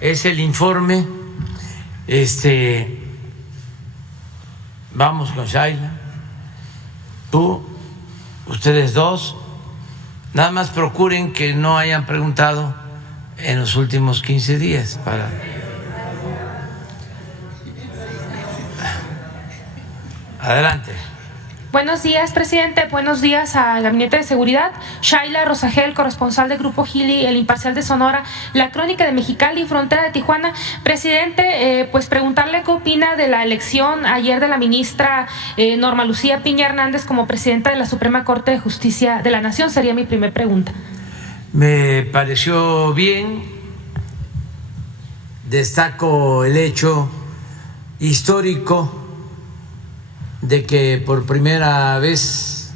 es el informe. Vamos con Shaila, tú, ustedes dos, nada más procuren que no hayan preguntado en los últimos 15 días para... Adelante. Buenos días, presidente. Buenos días al Gabinete de Seguridad. Shaila Rosagel, corresponsal del Grupo Gili, El Imparcial de Sonora, La Crónica de Mexicali, Frontera de Tijuana. Presidente, pues preguntarle qué opina de la elección ayer de la ministra Norma Lucía Piña Hernández como presidenta de la Suprema Corte de Justicia de la Nación. Sería mi primera pregunta. Me pareció bien. Destaco el hecho histórico de que por primera vez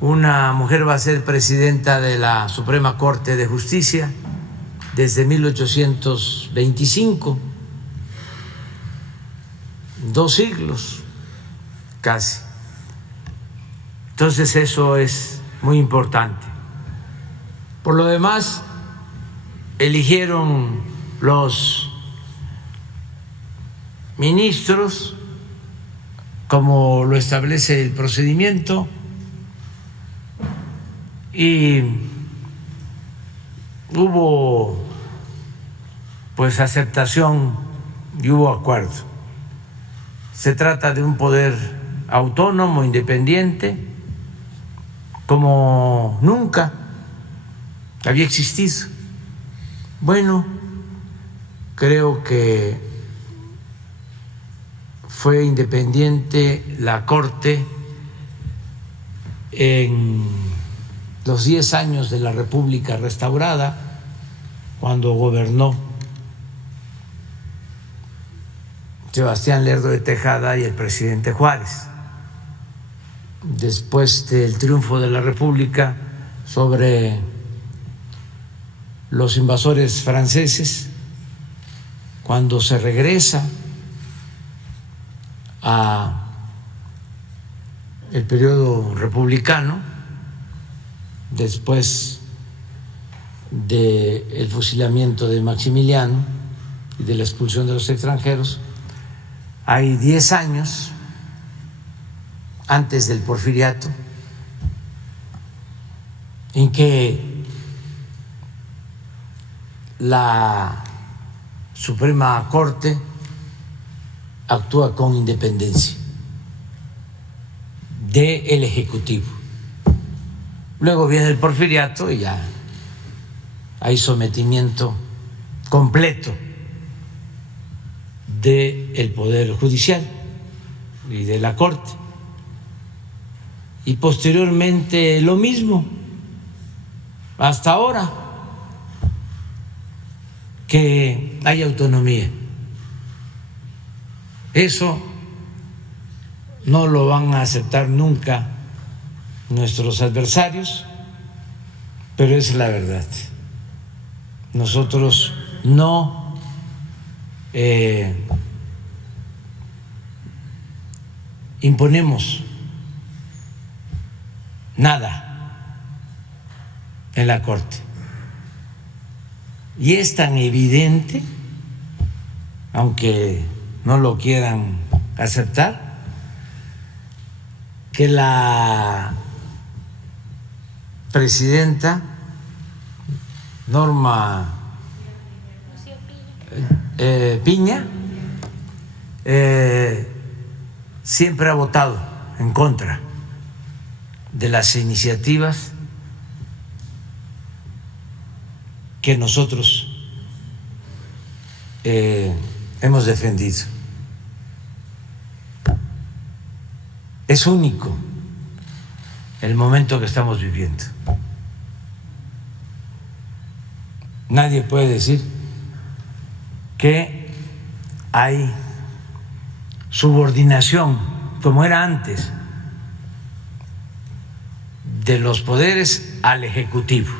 una mujer va a ser presidenta de la Suprema Corte de Justicia desde 1825, 2 siglos casi. Entonces eso es muy importante. Por lo demás, eligieron los ministros como lo establece el procedimiento y hubo pues aceptación y hubo acuerdo. Se trata de un poder autónomo, independiente, como nunca había existido. Bueno, creo que fue independiente la Corte en los 10 años de la República restaurada, cuando gobernó Sebastián Lerdo de Tejada y el presidente Juárez. Después del triunfo de la República sobre los invasores franceses, cuando se regresa a el periodo republicano, después del fusilamiento de Maximiliano y de la expulsión de los extranjeros, hay 10 años antes del Porfiriato en que la Suprema Corte actúa con independencia del Ejecutivo. Luego viene el Porfiriato y ya hay sometimiento completo del Poder Judicial y de la Corte. Y posteriormente lo mismo, hasta ahora que hay autonomía. Eso no lo van a aceptar nunca nuestros adversarios, pero es la verdad. Nosotros no imponemos nada en la Corte. Y es tan evidente, aunque no lo quieran aceptar, que la presidenta Norma Piña siempre ha votado en contra de las iniciativas que nosotros hemos defendido. Es único el momento que estamos viviendo. Nadie puede decir que hay subordinación, como era antes, de los poderes al Ejecutivo.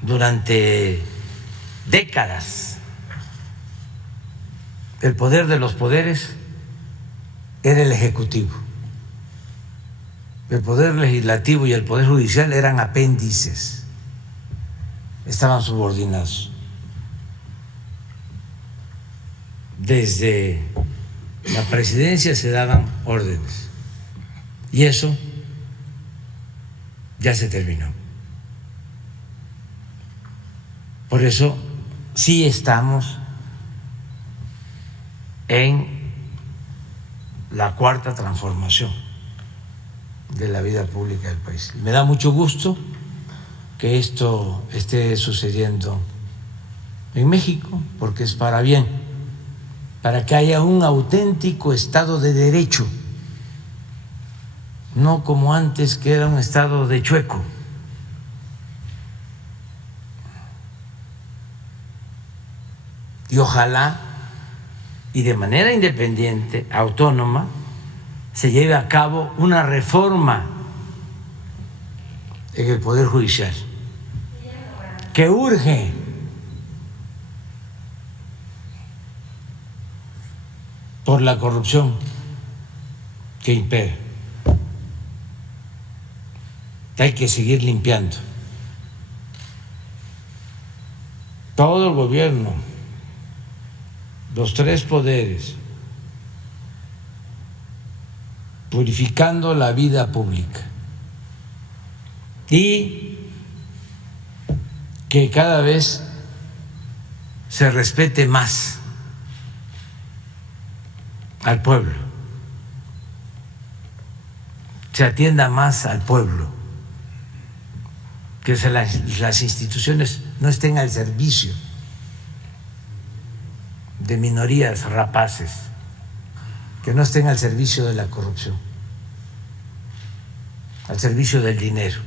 Durante décadas, el poder de los poderes era el Ejecutivo. El Poder Legislativo y el Poder Judicial eran apéndices. estaban subordinados. Desde la presidencia se daban órdenes y eso ya se terminó. Por eso sí estamos en la cuarta transformación de la vida pública del país. Me da mucho gusto que esto esté sucediendo en México, porque es para bien, para que haya un auténtico Estado de Derecho, no como antes, que era un Estado de chueco. Y ojalá y de manera independiente, autónoma, se lleve a cabo una reforma en el Poder Judicial que urge. Por la corrupción que impera. Hay que seguir limpiando. Todo el gobierno, los tres poderes, purificando la vida pública y que cada vez se respete más al pueblo, se atienda más al pueblo, que las instituciones no estén al servicio de minorías rapaces, que no estén al servicio de la corrupción, al servicio del dinero.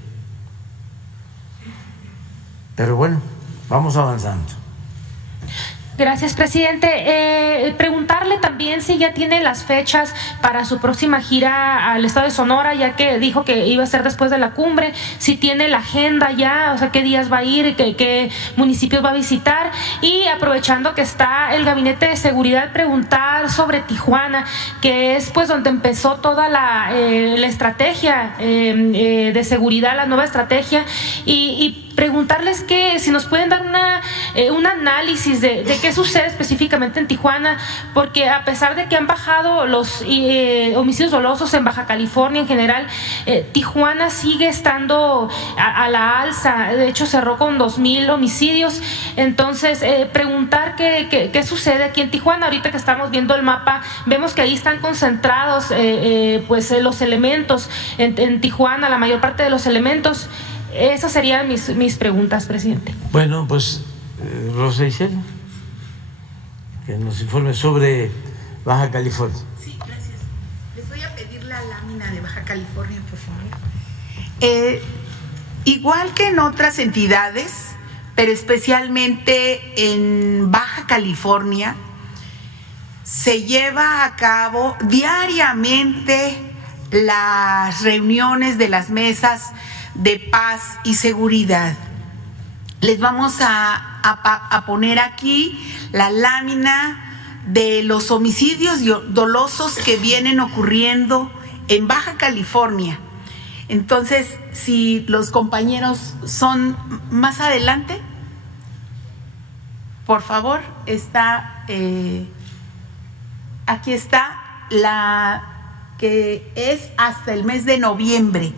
Pero bueno, vamos avanzando. Gracias, presidente. Preguntarle también si ya tiene las fechas para su próxima gira al estado de Sonora, ya que dijo que iba a ser después de la cumbre, si tiene la agenda ya, o sea, qué días va a ir, qué municipios va a visitar. Y aprovechando que está el Gabinete de Seguridad, preguntar sobre Tijuana, que es pues donde empezó toda la estrategia de seguridad, la nueva estrategia, y preguntarles que si nos pueden dar un análisis de qué sucede específicamente en Tijuana, porque a pesar de que han bajado los homicidios dolosos en Baja California en general, Tijuana sigue estando a la alza. De hecho cerró con 2,000 homicidios. Entonces preguntar qué sucede aquí en Tijuana. Ahorita que estamos viendo el mapa, vemos que ahí están concentrados pues los elementos en Tijuana, la mayor parte de los elementos. Esas serían mis preguntas, presidente. Bueno, pues Rosa Isela, que nos informe sobre Baja California. Sí, gracias. Les voy a pedir la lámina de Baja California, por favor. Igual que en otras entidades, pero especialmente en Baja California, se lleva a cabo diariamente las reuniones de las mesas de paz y seguridad. Les vamos a poner aquí la lámina de los homicidios dolosos que vienen ocurriendo en Baja California. Entonces, si los compañeros son más adelante, por favor, aquí está la que es hasta el mes de noviembre,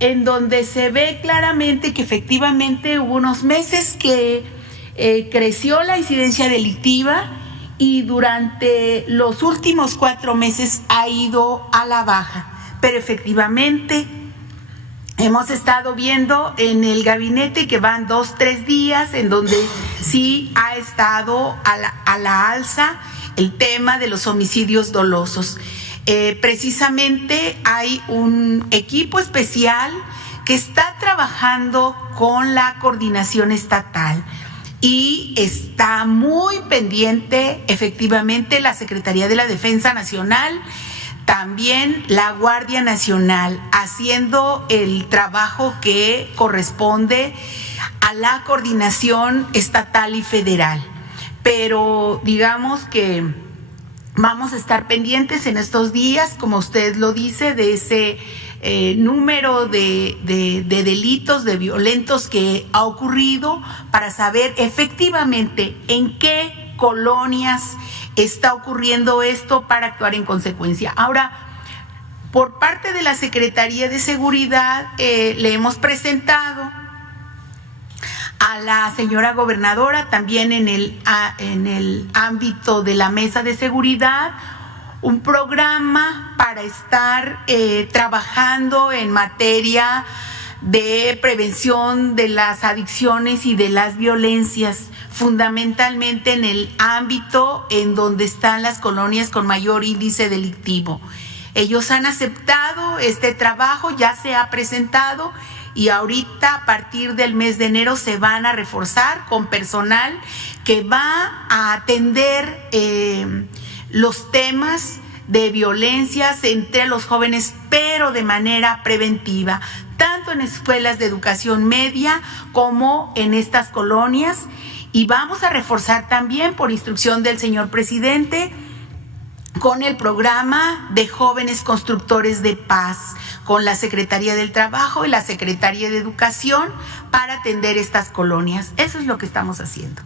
en donde se ve claramente que efectivamente hubo unos meses que creció la incidencia delictiva y durante los últimos 4 meses ha ido a la baja. Pero efectivamente hemos estado viendo en el gabinete que van 2-3 días en donde sí ha estado a la alza el tema de los homicidios dolosos. Precisamente hay un equipo especial que está trabajando con la coordinación estatal y está muy pendiente efectivamente la Secretaría de la Defensa Nacional, también la Guardia Nacional, haciendo el trabajo que corresponde a la coordinación estatal y federal. Pero digamos que vamos a estar pendientes en estos días, como usted lo dice, de ese número de delitos, de violentos que ha ocurrido, para saber efectivamente en qué colonias está ocurriendo esto para actuar en consecuencia. Ahora, por parte de la Secretaría de Seguridad, le hemos presentado a la señora gobernadora, también en el ámbito de la Mesa de Seguridad, un programa para estar trabajando en materia de prevención de las adicciones y de las violencias, fundamentalmente en el ámbito en donde están las colonias con mayor índice delictivo. Ellos han aceptado este trabajo, ya se ha presentado, y ahorita a partir del mes de enero se van a reforzar con personal que va a atender los temas de violencias entre los jóvenes, pero de manera preventiva, tanto en escuelas de educación media como en estas colonias. Y vamos a reforzar también, por instrucción del señor presidente, con el programa de jóvenes constructores de paz, con la Secretaría del Trabajo y la Secretaría de Educación, para atender estas colonias. Eso es lo que estamos haciendo.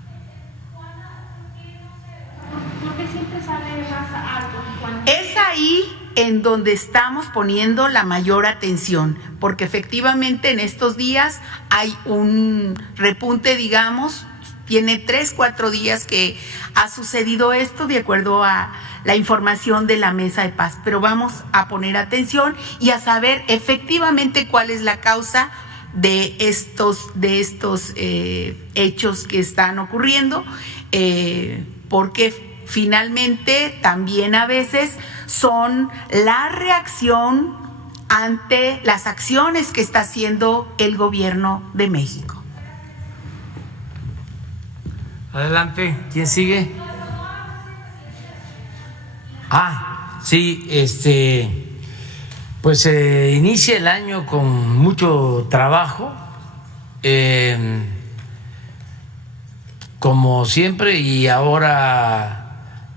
¿Por qué siempre sale más alto? Es ahí en donde estamos poniendo la mayor atención, porque efectivamente en estos días hay un repunte, digamos, tiene 3-4 días que ha sucedido esto, de acuerdo a la información de la Mesa de Paz, pero vamos a poner atención y a saber efectivamente cuál es la causa de estos hechos que están ocurriendo, porque finalmente también a veces son la reacción ante las acciones que está haciendo el gobierno de México. Adelante, ¿quién sigue? Sí, pues se inicia el año con mucho trabajo, como siempre, y ahora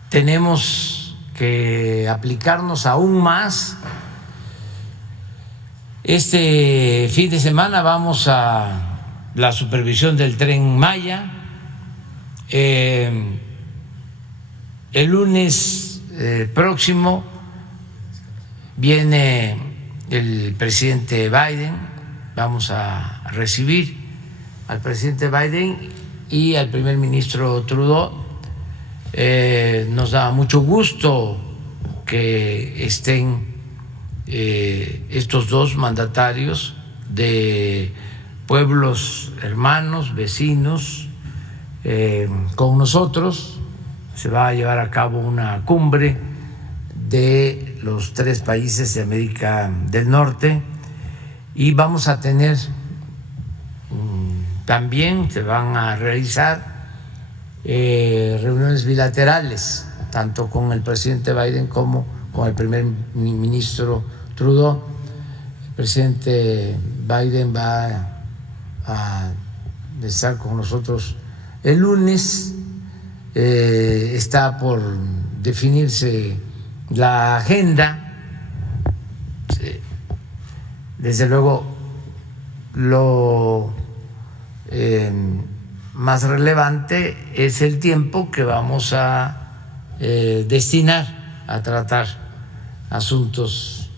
tenemos que aplicarnos aún más. Este fin de semana vamos a la supervisión del Tren Maya. El lunes próximo viene el presidente Biden, vamos a recibir al presidente Biden y al primer ministro Trudeau. Nos da mucho gusto que estén estos dos mandatarios de pueblos hermanos, vecinos, con nosotros. Se va a llevar a cabo una cumbre de los 3 países de América del Norte y vamos a tener también, se van a realizar reuniones bilaterales, tanto con el presidente Biden como con el primer ministro Trudeau. El presidente Biden va a estar con nosotros el lunes. Está por definirse la agenda. Desde luego, lo más relevante es el tiempo que vamos a destinar a tratar asuntos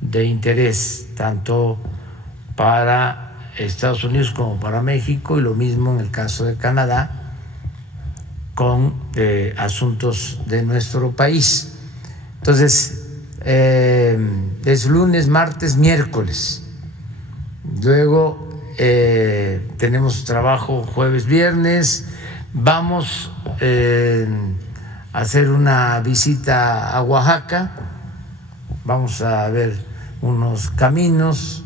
de interés tanto para Estados Unidos como para México, y lo mismo en el caso de Canadá, con asuntos de nuestro país. Entonces, es lunes, martes, miércoles. Luego tenemos trabajo jueves, viernes. Vamos a hacer una visita a Oaxaca. Vamos a ver unos caminos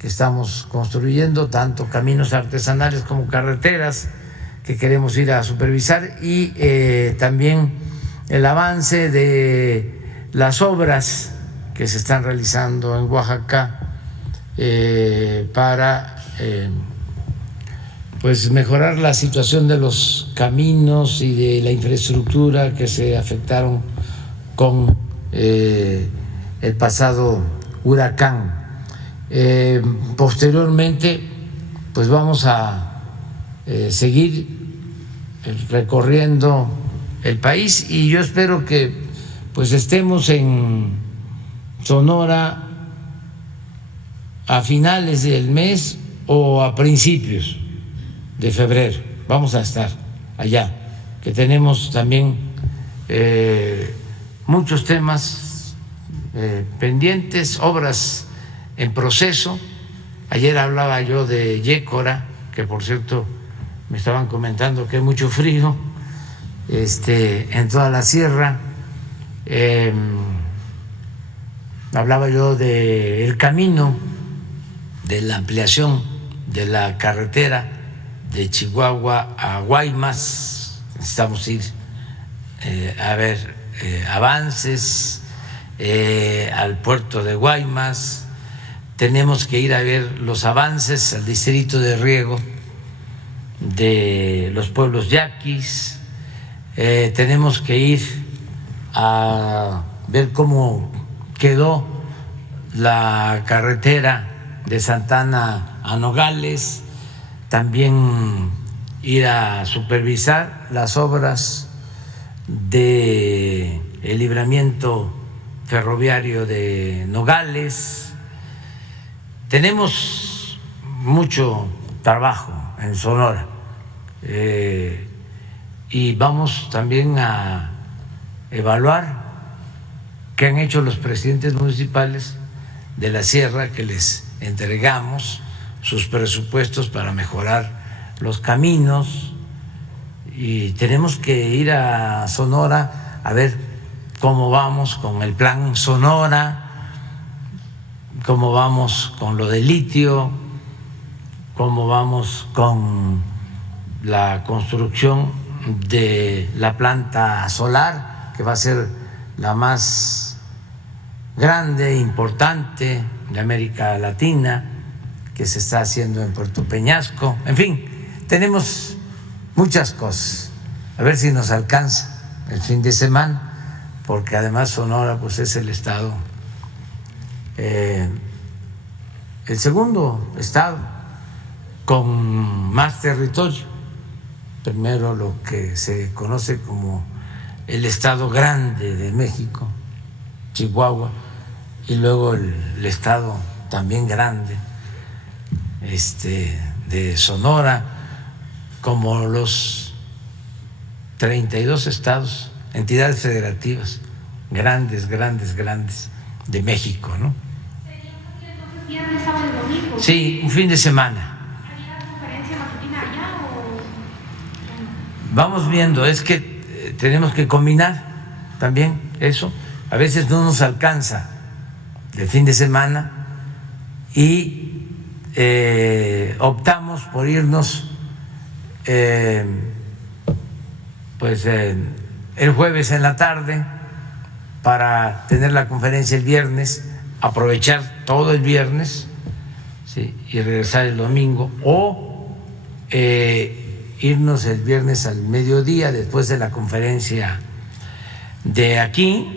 que estamos construyendo, tanto caminos artesanales como carreteras, que queremos ir a supervisar, y también el avance de las obras que se están realizando en Oaxaca para pues mejorar la situación de los caminos y de la infraestructura que se afectaron con el pasado huracán. Posteriormente, pues vamos a seguir recorriendo el país y yo espero que pues estemos en Sonora a finales del mes o a principios de febrero. Vamos a estar allá, que tenemos también muchos temas pendientes, obras en proceso. Ayer hablaba yo de Yécora, que por cierto me estaban comentando que hay mucho frío en toda la sierra. Hablaba yo del camino, de la ampliación de la carretera de Chihuahua a Guaymas. Necesitamos ir a ver avances al puerto de Guaymas. Tenemos que ir a ver los avances al distrito de riego de los pueblos yaquis. Tenemos que ir a ver cómo quedó la carretera de Santana a Nogales, también ir a supervisar las obras del libramiento ferroviario de Nogales. Tenemos mucho trabajo en Sonora y vamos también a evaluar qué han hecho los presidentes municipales de la sierra, que les entregamos sus presupuestos para mejorar los caminos, y tenemos que ir a Sonora a ver cómo vamos con el plan Sonora, cómo vamos con lo de litio, cómo vamos con la construcción de la planta solar, que va a ser la más grande, importante de América Latina, que se está haciendo en Puerto Peñasco. En fin, tenemos muchas cosas. A ver si nos alcanza el fin de semana, porque además Sonora pues es el estado, el segundo estado con más territorio. Primero lo que se conoce como el estado grande de México, Chihuahua, y luego el estado también grande de Sonora, como los 32 estados, entidades federativas grandes de México, ¿no? ¿Viernes, sábado y domingo? Sí, un fin de semana. ¿Haría conferencia matutina allá o...? Vamos viendo, es que tenemos que combinar también eso. A veces no nos alcanza el fin de semana y optamos por irnos el jueves en la tarde para tener la conferencia el viernes, aprovechar todo el viernes, ¿sí?, y regresar el domingo, o irnos el viernes al mediodía después de la conferencia de aquí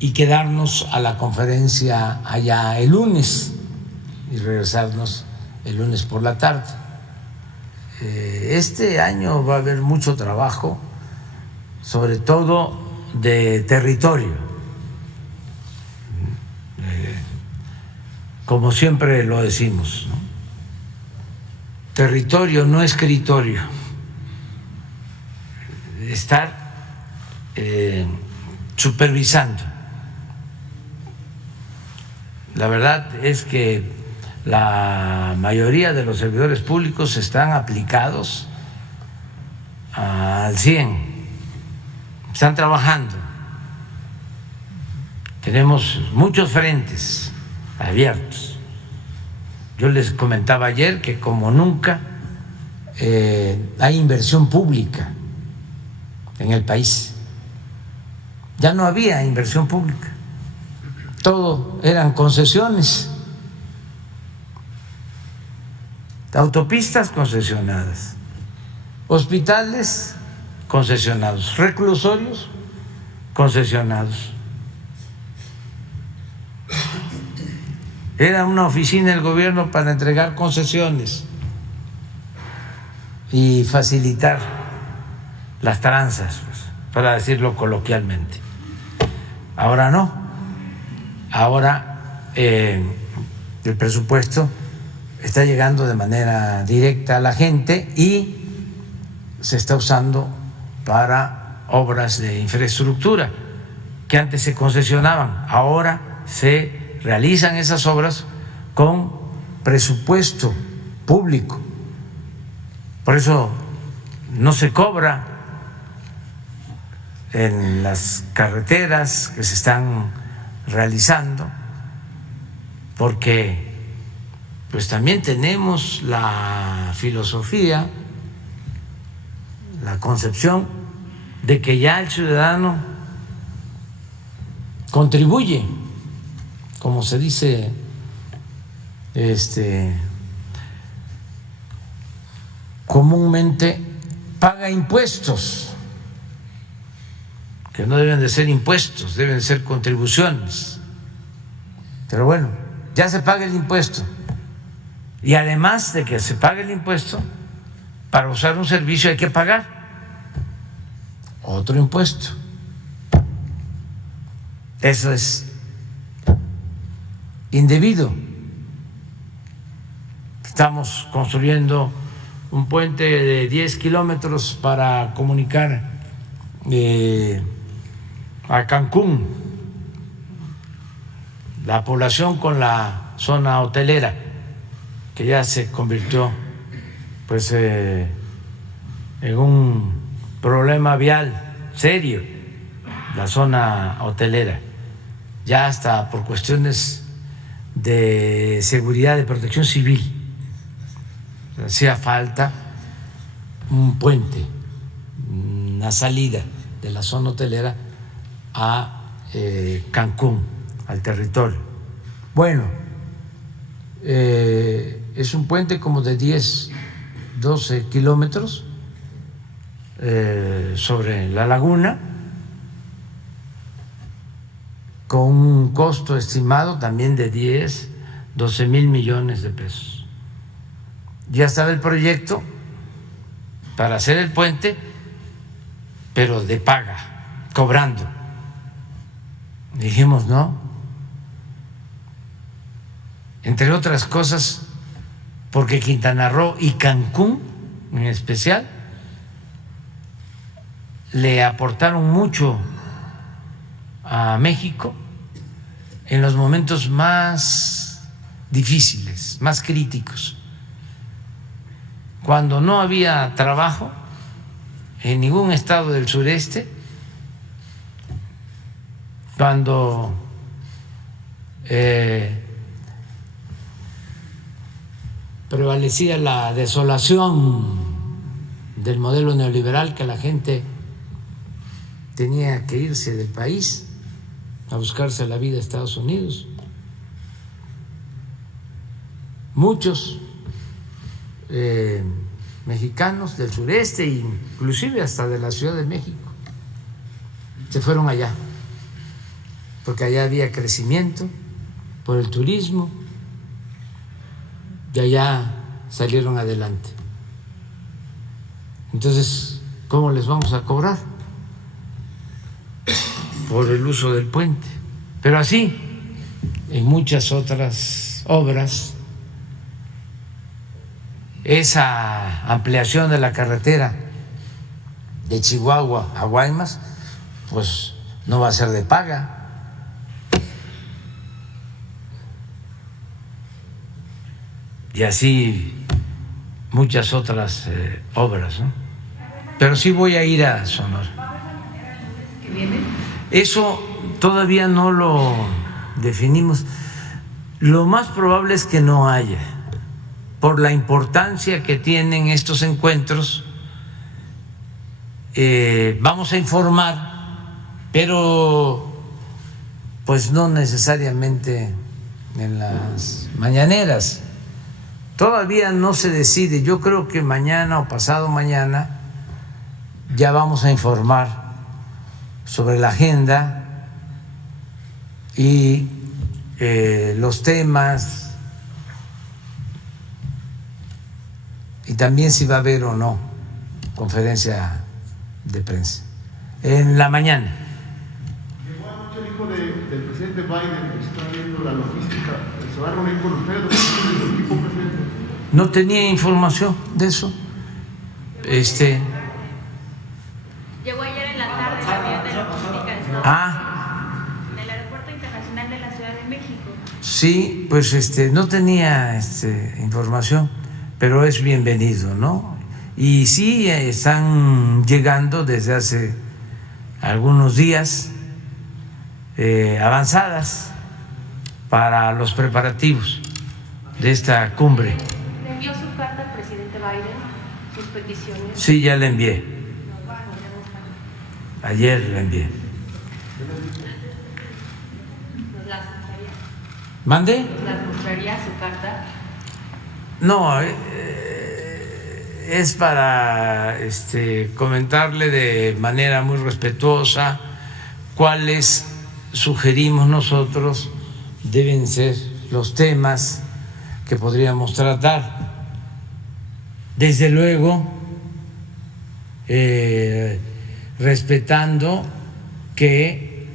y quedarnos a la conferencia allá el lunes y regresarnos el lunes por la tarde. Este año va a haber mucho trabajo, sobre todo de territorio, como siempre lo decimos, ¿no? Territorio, no escritorio. Estar supervisando. La verdad es que la mayoría de los servidores públicos están aplicados al 100, están trabajando. Tenemos muchos frentes abiertos. Yo les comentaba ayer que como nunca hay inversión pública en el país. Ya no había inversión pública, todo eran concesiones, autopistas concesionadas, hospitales concesionados, reclusorios concesionados. Era una oficina del gobierno para entregar concesiones y facilitar las tranzas, pues, para decirlo coloquialmente. Ahora no. Ahora el presupuesto está llegando de manera directa a la gente y se está usando para obras de infraestructura que antes se concesionaban. Ahora se realizan esas obras con presupuesto público. Por eso no se cobra en las carreteras que se están realizando, porque pues también tenemos la filosofía, la concepción de que ya el ciudadano contribuye, como se dice comúnmente, paga impuestos, que no deben de ser impuestos, deben ser contribuciones. Pero bueno, ya se paga el impuesto. Y además de que se pague el impuesto, para usar un servicio hay que pagar otro impuesto. Eso es indebido. Estamos construyendo un puente de 10 kilómetros para comunicar a Cancún, la población, con la zona hotelera, que ya se convirtió pues en un problema vial serio, la zona hotelera, ya hasta por cuestiones de seguridad, de protección civil. Hacía falta un puente, una salida de la zona hotelera a Cancún, al territorio. Bueno, es un puente como de 10, 12 kilómetros sobre la laguna, con un costo estimado también de 10, 12 mil millones de pesos. Ya estaba el proyecto para hacer el puente, pero de paga, cobrando. Dijimos no, entre otras cosas porque Quintana Roo y Cancún en especial le aportaron mucho a México en los momentos más difíciles, más críticos, cuando no había trabajo en ningún estado del sureste, cuando prevalecía la desolación del modelo neoliberal, que la gente tenía que irse del país a buscarse la vida a Estados Unidos. Muchos mexicanos del sureste, inclusive hasta de la Ciudad de México, se fueron allá, porque allá había crecimiento por el turismo, y allá salieron adelante. Entonces, ¿cómo les vamos a cobrar? Por el uso del puente. Pero así, en muchas otras obras, esa ampliación de la carretera de Chihuahua a Guaymas, pues no va a ser de paga. Y así muchas otras obras, ¿no? Pero sí voy a ir a Sonora. Eso todavía no lo definimos. Lo más probable es que no haya, por la importancia que tienen estos encuentros. Vamos a informar, pero pues no necesariamente en las mañaneras. Todavía no se decide. Yo creo que mañana o pasado mañana ya vamos a informar sobre la agenda y los temas y también si va a haber o no conferencia de prensa. En la mañana. Llegó anoche el hijo del presidente Biden, que está viendo la logística. ¿Se va a reunir con ustedes, el equipo, presidente? No tenía información de eso. Llegó ayer en la tarde el avión de logística en el Aeropuerto Internacional de la Ciudad de México. Sí, pues no tenía información, pero es bienvenido, ¿no? Y sí están llegando desde hace algunos días avanzadas para los preparativos de esta cumbre. ¿Le envió su carta al presidente Biden, sus peticiones? Sí, ya la envié. Ayer la envié. ¿Las mostraría? ¿Mande? ¿Las mostraría su carta? No, es para comentarle de manera muy respetuosa cuáles sugerimos nosotros deben ser los temas que podríamos tratar. Desde luego, respetando que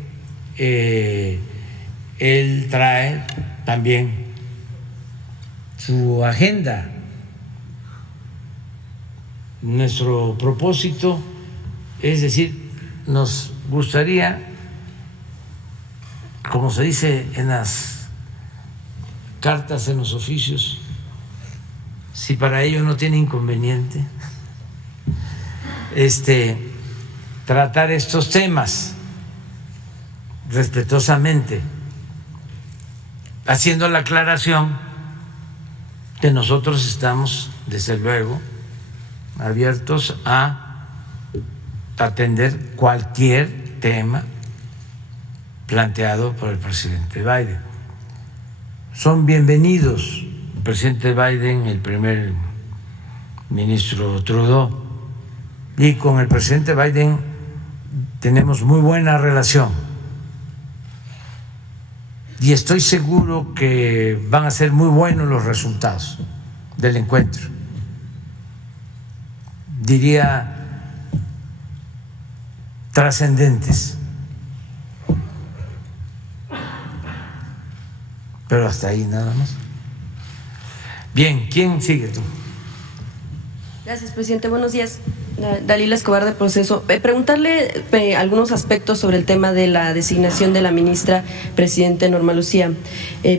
él trae también su agenda. Nuestro propósito es decir, nos gustaría, como se dice en las cartas, en los oficios, si para ello no tiene inconveniente, tratar estos temas respetuosamente, haciendo la aclaración que nosotros estamos, desde luego, abiertos a atender cualquier tema planteado por el presidente Biden. Son bienvenidos el presidente Biden, el primer ministro Trudeau, y con el presidente Biden tenemos muy buena relación y estoy seguro que van a ser muy buenos los resultados del encuentro. Diría trascendentes, pero hasta ahí nada más. Bien, ¿quién sigue tú? Gracias, presidente. Buenos días. Dalila Escobar de Proceso. Preguntarle algunos aspectos sobre el tema de la designación de la ministra presidente Norma Lucía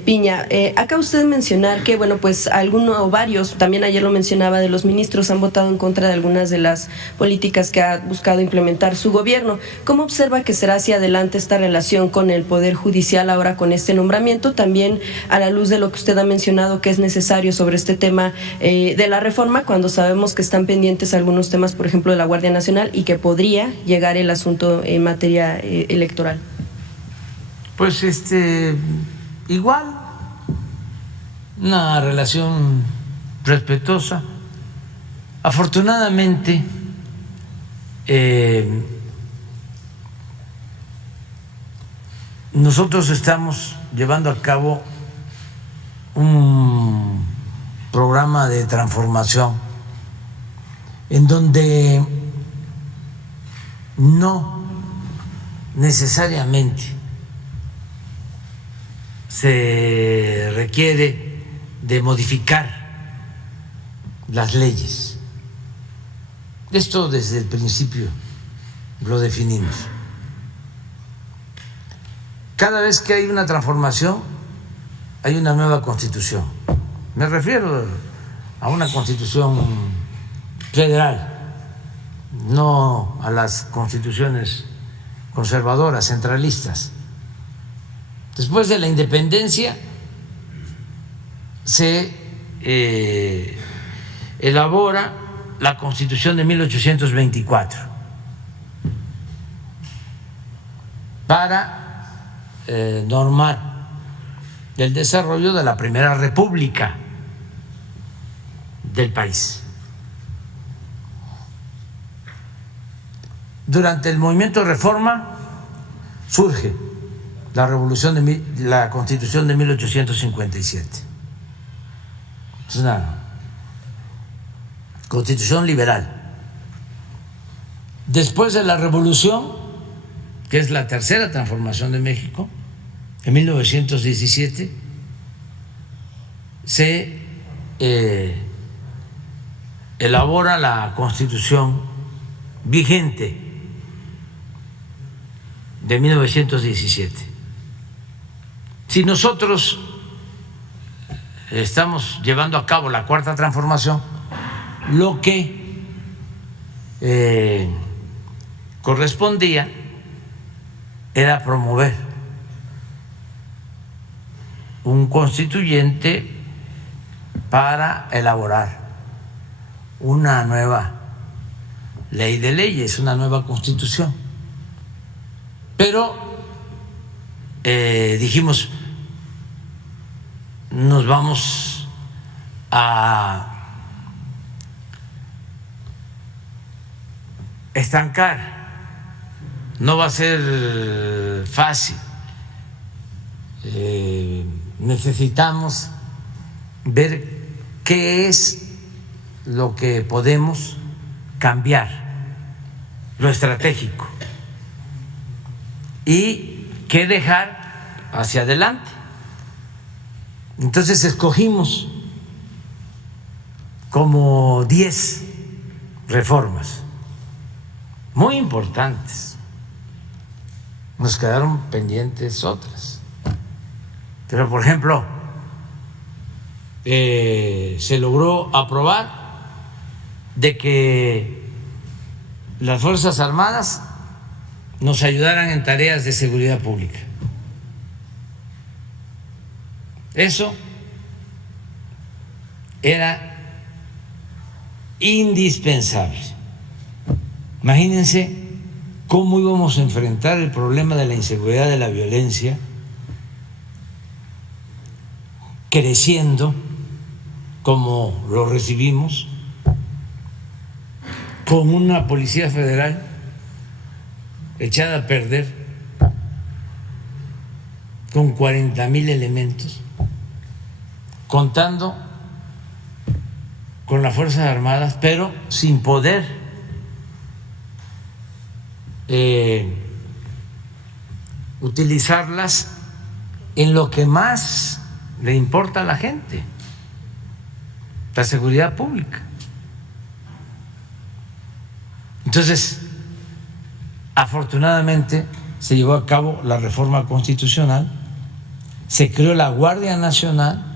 Piña. Acaba usted de mencionar que, bueno, pues algunos o varios, también ayer lo mencionaba, de los ministros han votado en contra de algunas de las políticas que ha buscado implementar su gobierno. ¿Cómo observa que será hacia adelante esta relación con el Poder Judicial ahora con este nombramiento? También a la luz de lo que usted ha mencionado que es necesario sobre este tema de la reforma, cuando sabemos que están pendientes algunos temas, por ejemplo, de la Guardia Nacional, y que podría llegar el asunto en materia electoral. Pues igual, una relación respetuosa. Afortunadamente, nosotros estamos llevando a cabo un programa de transformación en donde no necesariamente se requiere de modificar las leyes. Esto desde el principio lo definimos. Cada vez que hay una transformación, hay una nueva constitución. Me refiero a una constitución federal, no a las constituciones conservadoras, centralistas. Después de la independencia se elabora la Constitución de 1824 para normar el desarrollo de la Primera República del país. Durante el movimiento de reforma surge la Constitución de 1857. Es una Constitución liberal. Después de la Revolución, que es la tercera transformación de México, en 1917 se elabora la Constitución vigente de 1917. Si nosotros estamos llevando a cabo la cuarta transformación, lo que correspondía era promover un constituyente para elaborar una nueva ley de leyes, una nueva constitución. Pero dijimos, nos vamos a estancar, no va a ser fácil, necesitamos ver qué es lo que podemos cambiar, lo estratégico, y qué dejar hacia adelante. Entonces escogimos como 10 reformas muy importantes. Nos quedaron pendientes otras, pero por ejemplo se logró aprobar de que las Fuerzas Armadas nos ayudaran en tareas de seguridad pública. Eso era indispensable. Imagínense cómo íbamos a enfrentar el problema de la inseguridad, de la violencia, creciendo como lo recibimos, con una Policía Federal echada a perder, con 40,000 elementos, contando con las Fuerzas Armadas, pero sin poder utilizarlas en lo que más le importa a la gente, la seguridad pública. Entonces, afortunadamente se llevó a cabo la reforma constitucional, se creó la Guardia Nacional,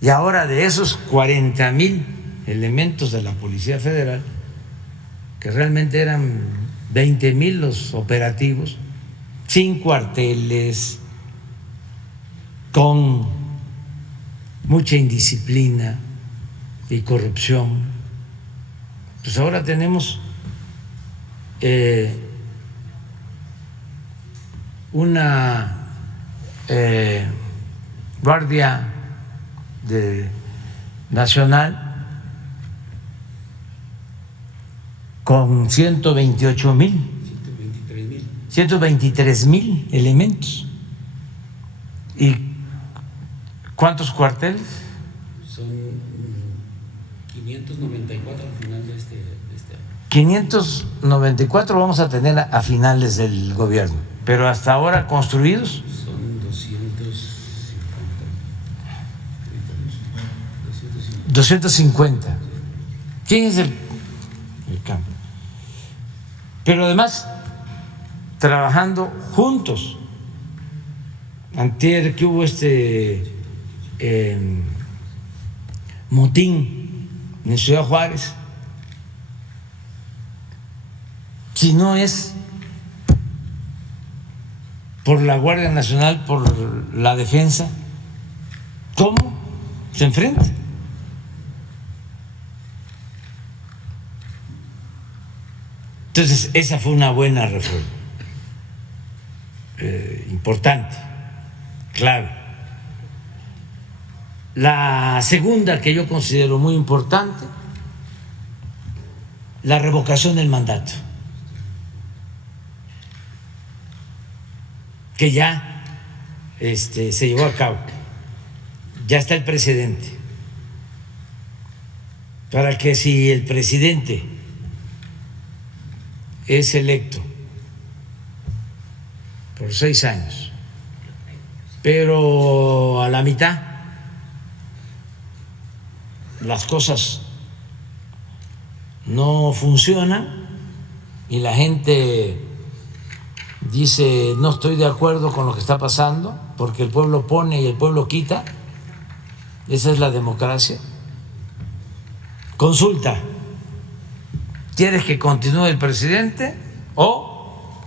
y ahora de esos 40,000 elementos de la Policía Federal, que realmente eran 20,000 los operativos, sin cuarteles, con mucha indisciplina y corrupción, pues ahora tenemos una Guardia Nacional con 123,000 elementos. ¿Y cuántos cuarteles? Son 594 al final de este año. 594 vamos a tener a finales del gobierno, pero hasta ahora construidos son 250. ¿Quién es el cambio? Pero además trabajando juntos. Antier que hubo motín en Ciudad Juárez, si no es por la Guardia Nacional, por la defensa, ¿cómo se enfrenta? Entonces, esa fue una buena reforma, importante, clave. La segunda, que yo considero muy importante, la revocación del mandato. que ya se llevó a cabo. Ya está el precedente para que si el presidente es electo por 6 años, pero a la mitad las cosas no funcionan y la gente dice no estoy de acuerdo con lo que está pasando porque el pueblo pone y el pueblo quita, esa es la democracia. Consulta, ¿quieres que continúe el presidente o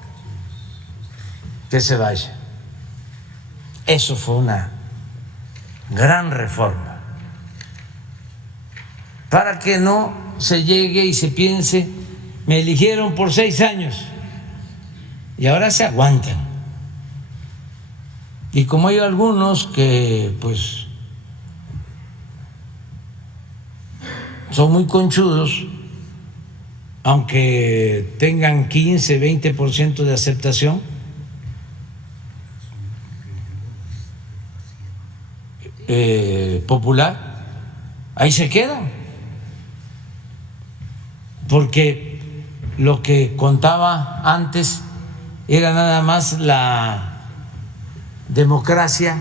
que se vaya? Eso fue una gran reforma para que no se llegue y se piense me eligieron por 6 años y ahora se aguantan. Y como hay algunos que pues son muy conchudos, aunque tengan 15, 20% de aceptación, popular, ahí se quedan, porque lo que contaba antes era nada más la democracia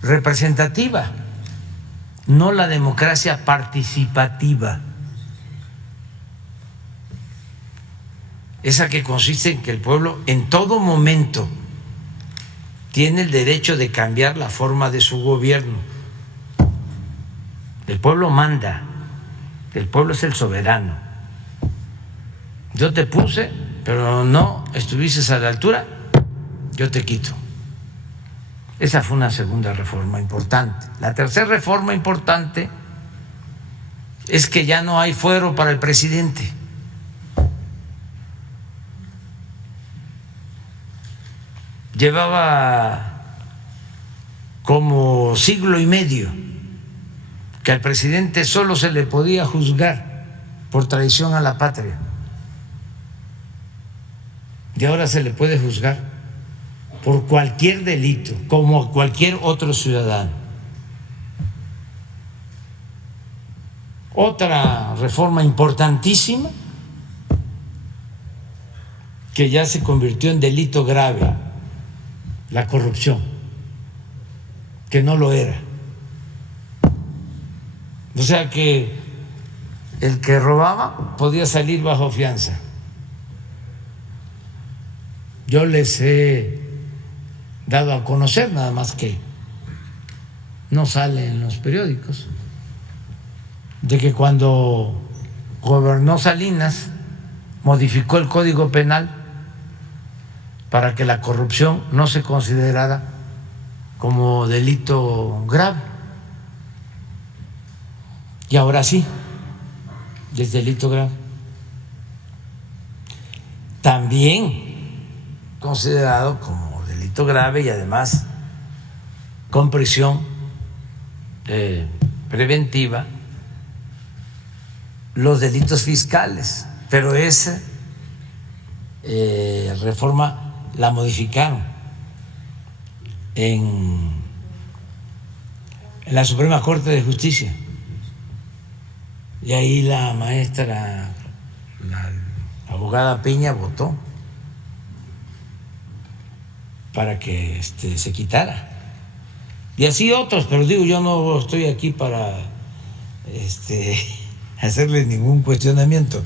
representativa, no la democracia participativa, esa que consiste en que el pueblo en todo momento tiene el derecho de cambiar la forma de su gobierno. El pueblo manda, el pueblo es el soberano. Yo te puse, pero no estuviste a la altura, yo te quito. Esa fue una segunda reforma importante. La tercera reforma importante es que ya no hay fuero para el presidente. Llevaba como siglo y medio que al presidente solo se le podía juzgar por traición a la patria. Y ahora se le puede juzgar por cualquier delito, como a cualquier otro ciudadano. Otra reforma importantísima que ya se convirtió en delito grave, la corrupción, que no lo era. O sea que el que robaba podía salir bajo fianza. Yo les he dado a conocer, nada más que no sale en los periódicos, de que cuando gobernó Salinas modificó el Código Penal para que la corrupción no se considerara como delito grave. Y ahora sí, es delito grave. También considerado como delito grave y además con prisión preventiva los delitos fiscales, pero esa reforma la modificaron en la Suprema Corte de Justicia y ahí la maestra, la abogada Peña, votó para que se quitara, y así otros, pero digo, yo no estoy aquí para hacerle ningún cuestionamiento.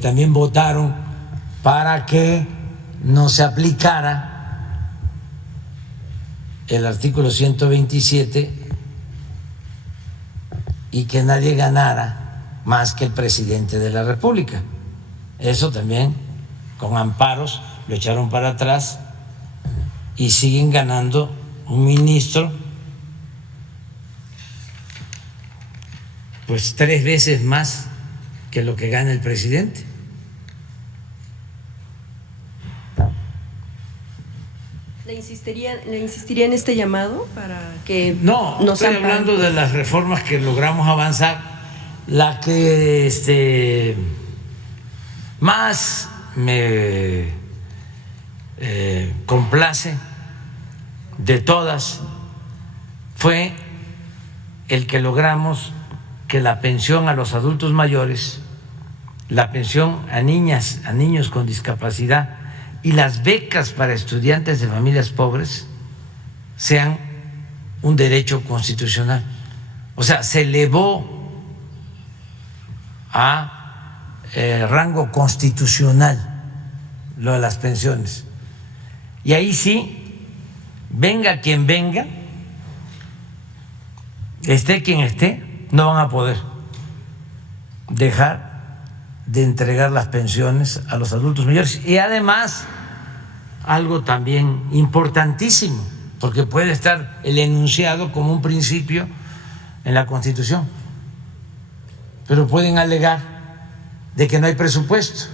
También votaron para que no se aplicara el artículo 127 y que nadie ganara más que el presidente de la República. Eso también, con amparos, lo echaron para atrás y siguen ganando un ministro pues 3 veces más que lo que gana el presidente. ¿Le insistiría en este llamado para que no estoy hablando de las reformas que logramos avanzar? La que más me complace de todas fue el que logramos que la pensión a los adultos mayores, la pensión a niñas, a niños con discapacidad y las becas para estudiantes de familias pobres sean un derecho constitucional. O sea, se elevó a rango constitucional lo de las pensiones. Y ahí sí, venga quien venga, esté quien esté, no van a poder dejar de entregar las pensiones a los adultos mayores. Y además, algo también importantísimo, porque puede estar el enunciado como un principio en la Constitución, pero pueden alegar de que no hay presupuesto.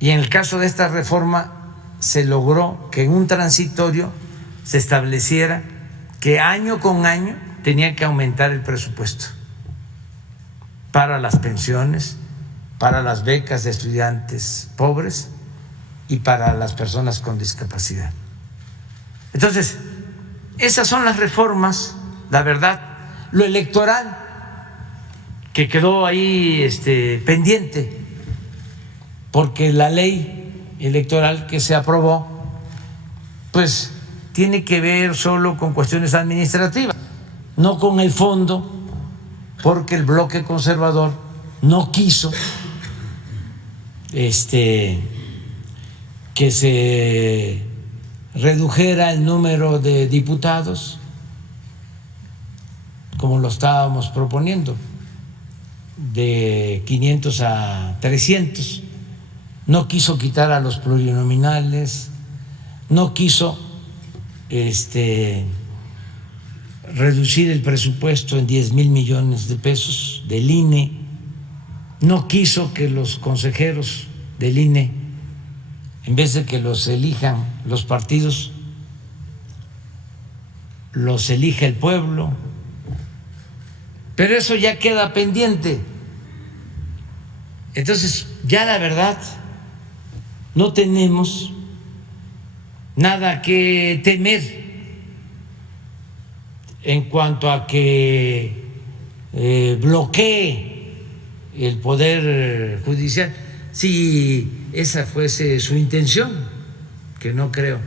Y en el caso de esta reforma se logró que en un transitorio se estableciera que año con año tenía que aumentar el presupuesto para las pensiones, para las becas de estudiantes pobres y para las personas con discapacidad. Entonces, esas son las reformas, la verdad. Lo electoral, que quedó ahí pendiente, porque la ley electoral que se aprobó, pues tiene que ver solo con cuestiones administrativas, no con el fondo, porque el bloque conservador no quiso que se redujera el número de diputados como lo estábamos proponiendo, de 500 a 300, no quiso quitar a los plurinominales, no quiso reducir el presupuesto en 10,000 millones de pesos del INE, no quiso que los consejeros del INE, en vez de que los elijan los partidos, los elija el pueblo. Pero eso ya queda pendiente. Entonces, ya la verdad, no tenemos nada que temer en cuanto a que bloquee el Poder Judicial. Si esa fuese su intención, que no creo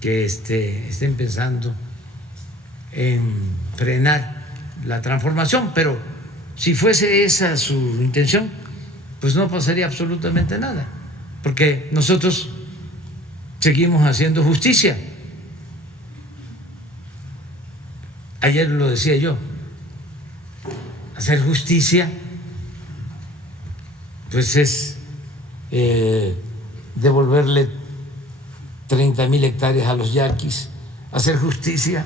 que estén pensando en frenar la transformación, pero si fuese esa su intención, pues no pasaría absolutamente nada, porque nosotros seguimos haciendo justicia. Ayer lo decía yo, hacer justicia pues es devolverle 30,000 hectáreas a los yaquis. Hacer justicia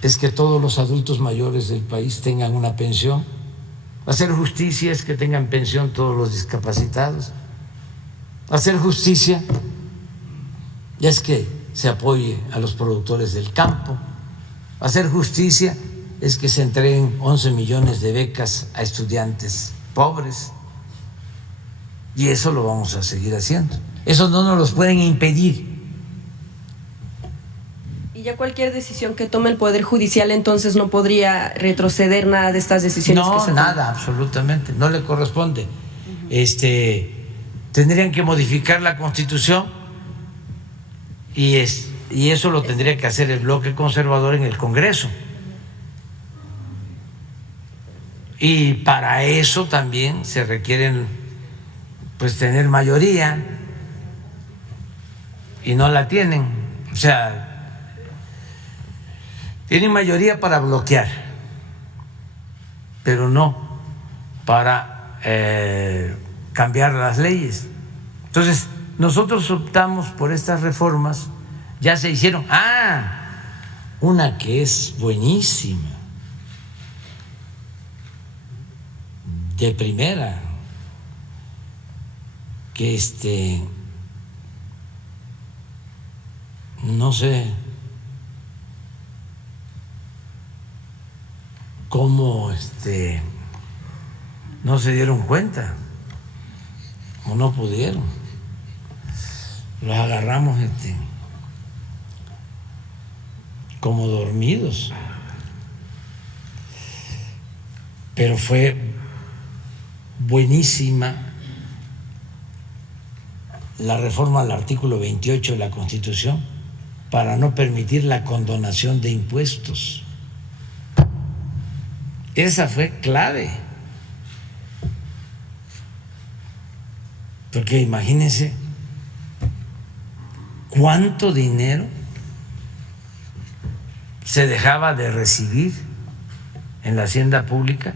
es que todos los adultos mayores del país tengan una pensión. Hacer justicia es que tengan pensión todos los discapacitados. Hacer justicia es que se apoye a los productores del campo. Hacer justicia es que se entreguen 11 millones de becas a estudiantes pobres. Y eso lo vamos a seguir haciendo. Eso no nos los pueden impedir. Y ya cualquier decisión que tome el Poder Judicial, entonces no podría retroceder nada de estas decisiones. No, que se nada, absolutamente, no le corresponde. Tendrían que modificar la Constitución y eso lo tendría que hacer el bloque conservador en el Congreso. Y para eso también se requieren, pues, tener mayoría, y no la tienen. O sea, tienen mayoría para bloquear, pero no para cambiar las leyes. Entonces, nosotros optamos por estas reformas, ya se hicieron. Una que es buenísima, de primera, que no sé cómo no se dieron cuenta o no pudieron. los agarramos como dormidos. Pero fue buenísima la reforma al artículo 28 de la Constitución para no permitir la condonación de impuestos. Esa fue clave. Porque imagínense cuánto dinero se dejaba de recibir en la hacienda pública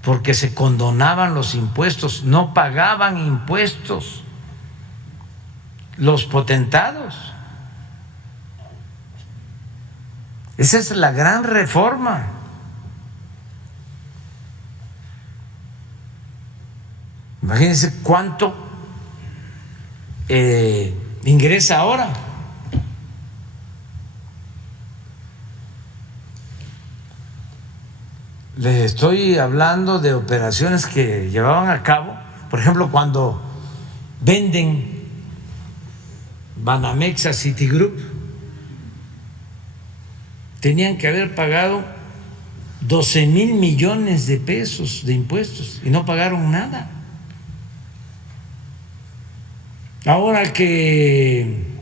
porque se condonaban los impuestos, no pagaban impuestos los potentados. Esa es la gran reforma. Imagínense cuánto ingresa ahora. Les estoy hablando de operaciones que llevaban a cabo, por ejemplo, cuando venden Banamex a Citigroup, tenían que haber pagado 12,000 millones de pesos de impuestos y no pagaron nada. Ahora que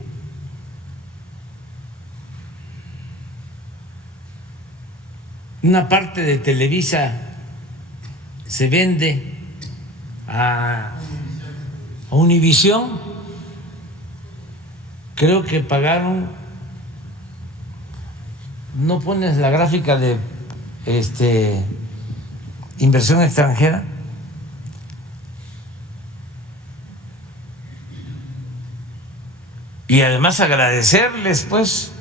una parte de Televisa se vende a Univisión, creo que pagaron, no pones la gráfica de inversión extranjera, y además agradecerles pues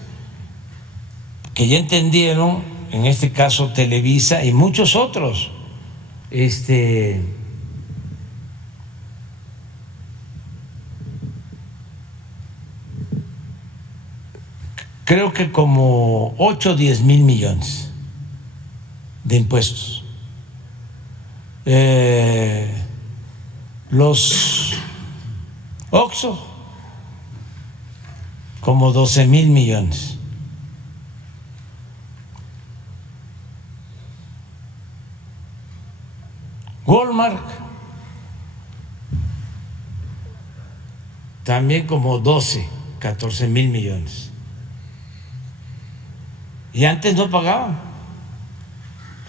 que ya entendieron, en este caso Televisa y muchos otros, creo que como 8 o 10 mil millones de impuestos. Los Oxxo, como 12,000 millones. Walmart, también como 12, 14,000 millones. Y antes no pagaban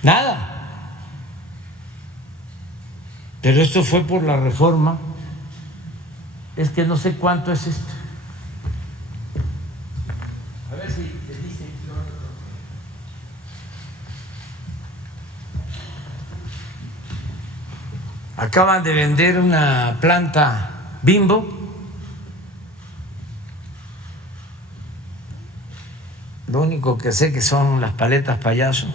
nada. Pero esto fue por la reforma. Es que no sé cuánto es esto. A ver si te dicen. Acaban de vender una planta Bimbo. Lo único que sé que son las paletas payaso.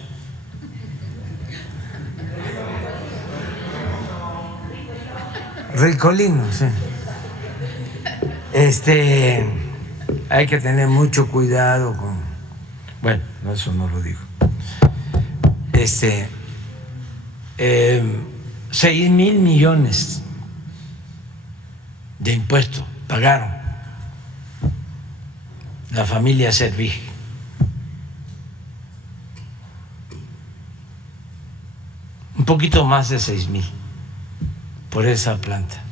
Ricolino, sí. Hay que tener mucho cuidado con. Bueno, eso no lo digo. 6,000 millones de impuestos pagaron la familia Servig. Un poquito más de 6,000 por esa planta.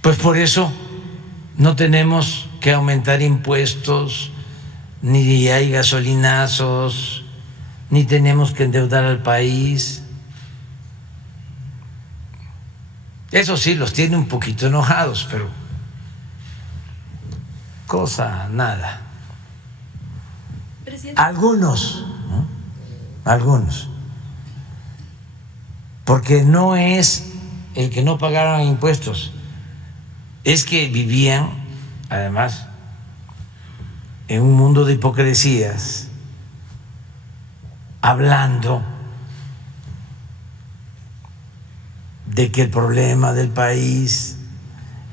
Pues por eso no tenemos que aumentar impuestos, ni hay gasolinazos, ni tenemos que endeudar al país. Eso sí, los tiene un poquito enojados, pero cosa nada. Presidente. Algunos, ¿no? Algunos. Porque no es el que no pagaran impuestos, es que vivían, además, en un mundo de hipocresías, hablando de que el problema del país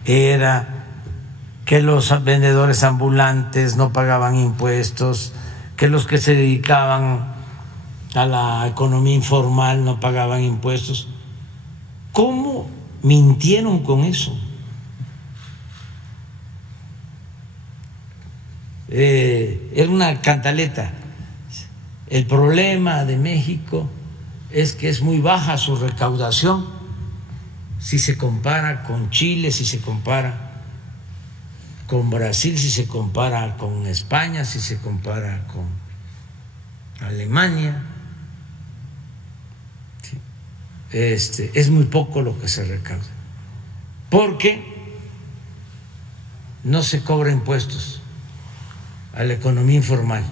era que los vendedores ambulantes no pagaban impuestos, que los que se dedicaban a la economía informal no pagaban impuestos. ¿Cómo mintieron con eso. Era una cantaleta. El problema de México es que es muy baja su recaudación si se compara con Chile, si se compara con Brasil, si se compara con España, si se compara con Alemania. Sí. Es muy poco lo que se recauda, porque no se cobra impuestos a la economía informal,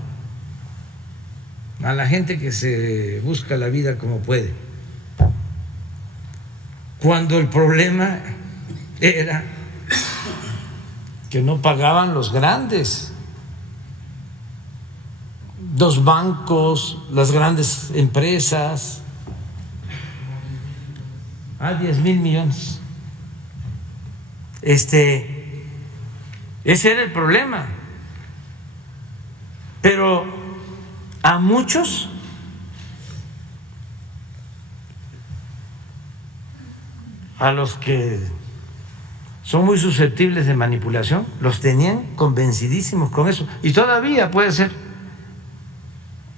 a la gente que se busca la vida como puede, cuando el problema era que no pagaban los grandes, los bancos, las grandes empresas, 10,000 millones. Ese era el problema. Pero a muchos a los que son muy susceptibles de manipulación, los tenían convencidísimos con eso. Y todavía puede ser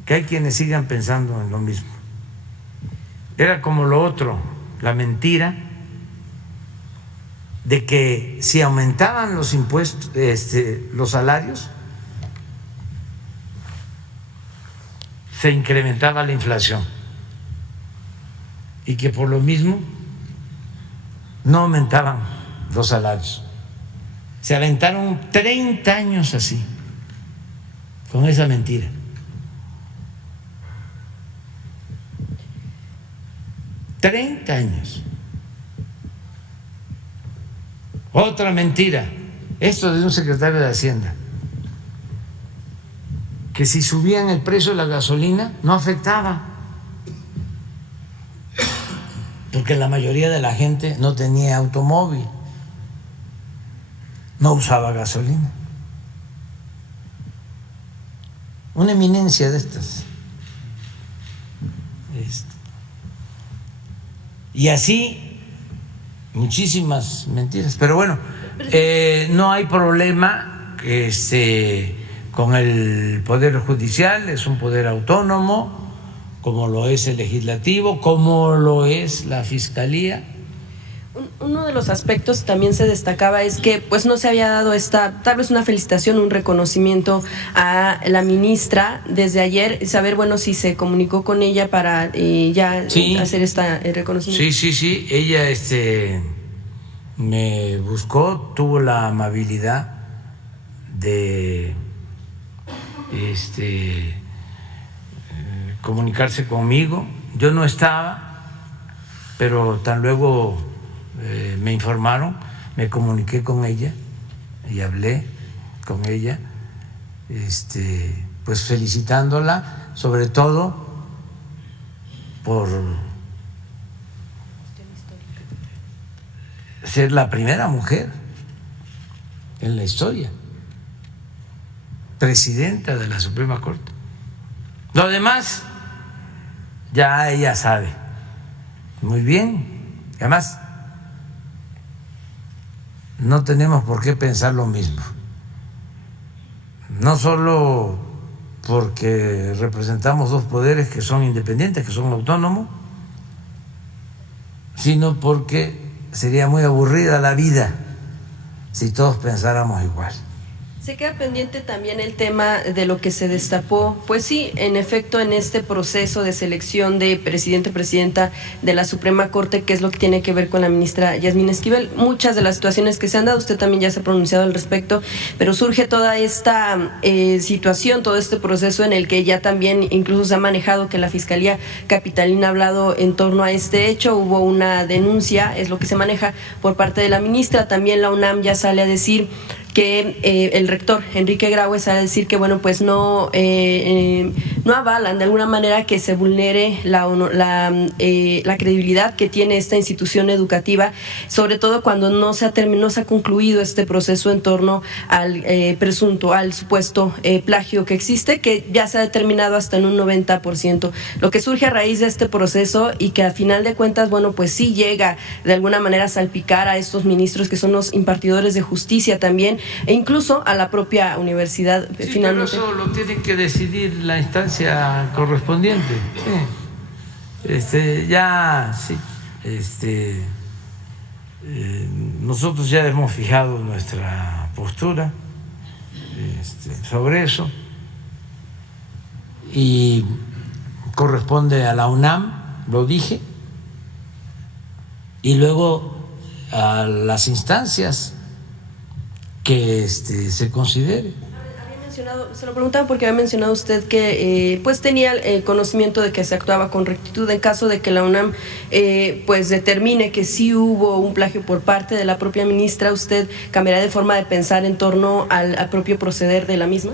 que hay quienes sigan pensando en lo mismo. Era como lo otro, la mentira de que si aumentaban los impuestos, los salarios, se incrementaba la inflación y que por lo mismo no aumentaban los salarios. Se aventaron 30 años así, con esa mentira. ¡30 años! Otra mentira, esto de un secretario de Hacienda, que si subían el precio de la gasolina no afectaba, porque la mayoría de la gente no tenía automóvil, no usaba gasolina. Una eminencia de estas. Y así muchísimas mentiras. Pero bueno, no hay problema con el Poder Judicial, es un poder autónomo, como lo es el Legislativo, como lo es la Fiscalía. Uno de los aspectos también se destacaba es que pues no se había dado tal vez una felicitación, un reconocimiento a la ministra desde ayer, saber si se comunicó con ella para hacer el reconocimiento. Sí, ella me buscó, tuvo la amabilidad de comunicarse conmigo. Yo no estaba, pero tan luego me informaron, me comuniqué con ella y hablé con ella, pues felicitándola, sobre todo por ser la primera mujer en la historia presidenta de la Suprema Corte. Lo demás ya ella sabe muy bien. Además, no tenemos por qué pensar lo mismo, no solo porque representamos dos poderes que son independientes, que son autónomos, sino porque sería muy aburrida la vida si todos pensáramos igual. Se queda pendiente también el tema de lo que se destapó, pues sí, en efecto, en este proceso de selección de presidente o presidenta de la Suprema Corte, que es lo que tiene que ver con la ministra Yasmín Esquivel. Muchas de las situaciones que se han dado, usted también ya se ha pronunciado al respecto, pero surge toda esta situación, todo este proceso en el que ya también incluso se ha manejado que la Fiscalía Capitalina ha hablado en torno a este hecho. Hubo una denuncia, es lo que se maneja por parte de la ministra. También la UNAM ya sale a decir que el rector Enrique Graue sale a decir que bueno, pues no avalan de alguna manera que se vulnere la credibilidad que tiene esta institución educativa, sobre todo cuando no se ha concluido este proceso en torno al al supuesto plagio que existe, que ya se ha determinado hasta en un 90%. Lo que surge a raíz de este proceso y que a final de cuentas, bueno, pues sí llega de alguna manera a salpicar a estos ministros que son los impartidores de justicia también, e incluso a la propia universidad. Sí, finalmente. pero eso lo tiene que decidir la instancia correspondiente. Sí. Nosotros ya hemos fijado nuestra postura sobre eso y corresponde a la UNAM, lo dije, y luego a las instancias que se considere. Se lo preguntaba porque había mencionado usted que pues tenía el conocimiento de que se actuaba con rectitud. En caso de que la UNAM pues determine que sí hubo un plagio por parte de la propia ministra, ¿usted cambiará de forma de pensar en torno al propio proceder de la misma?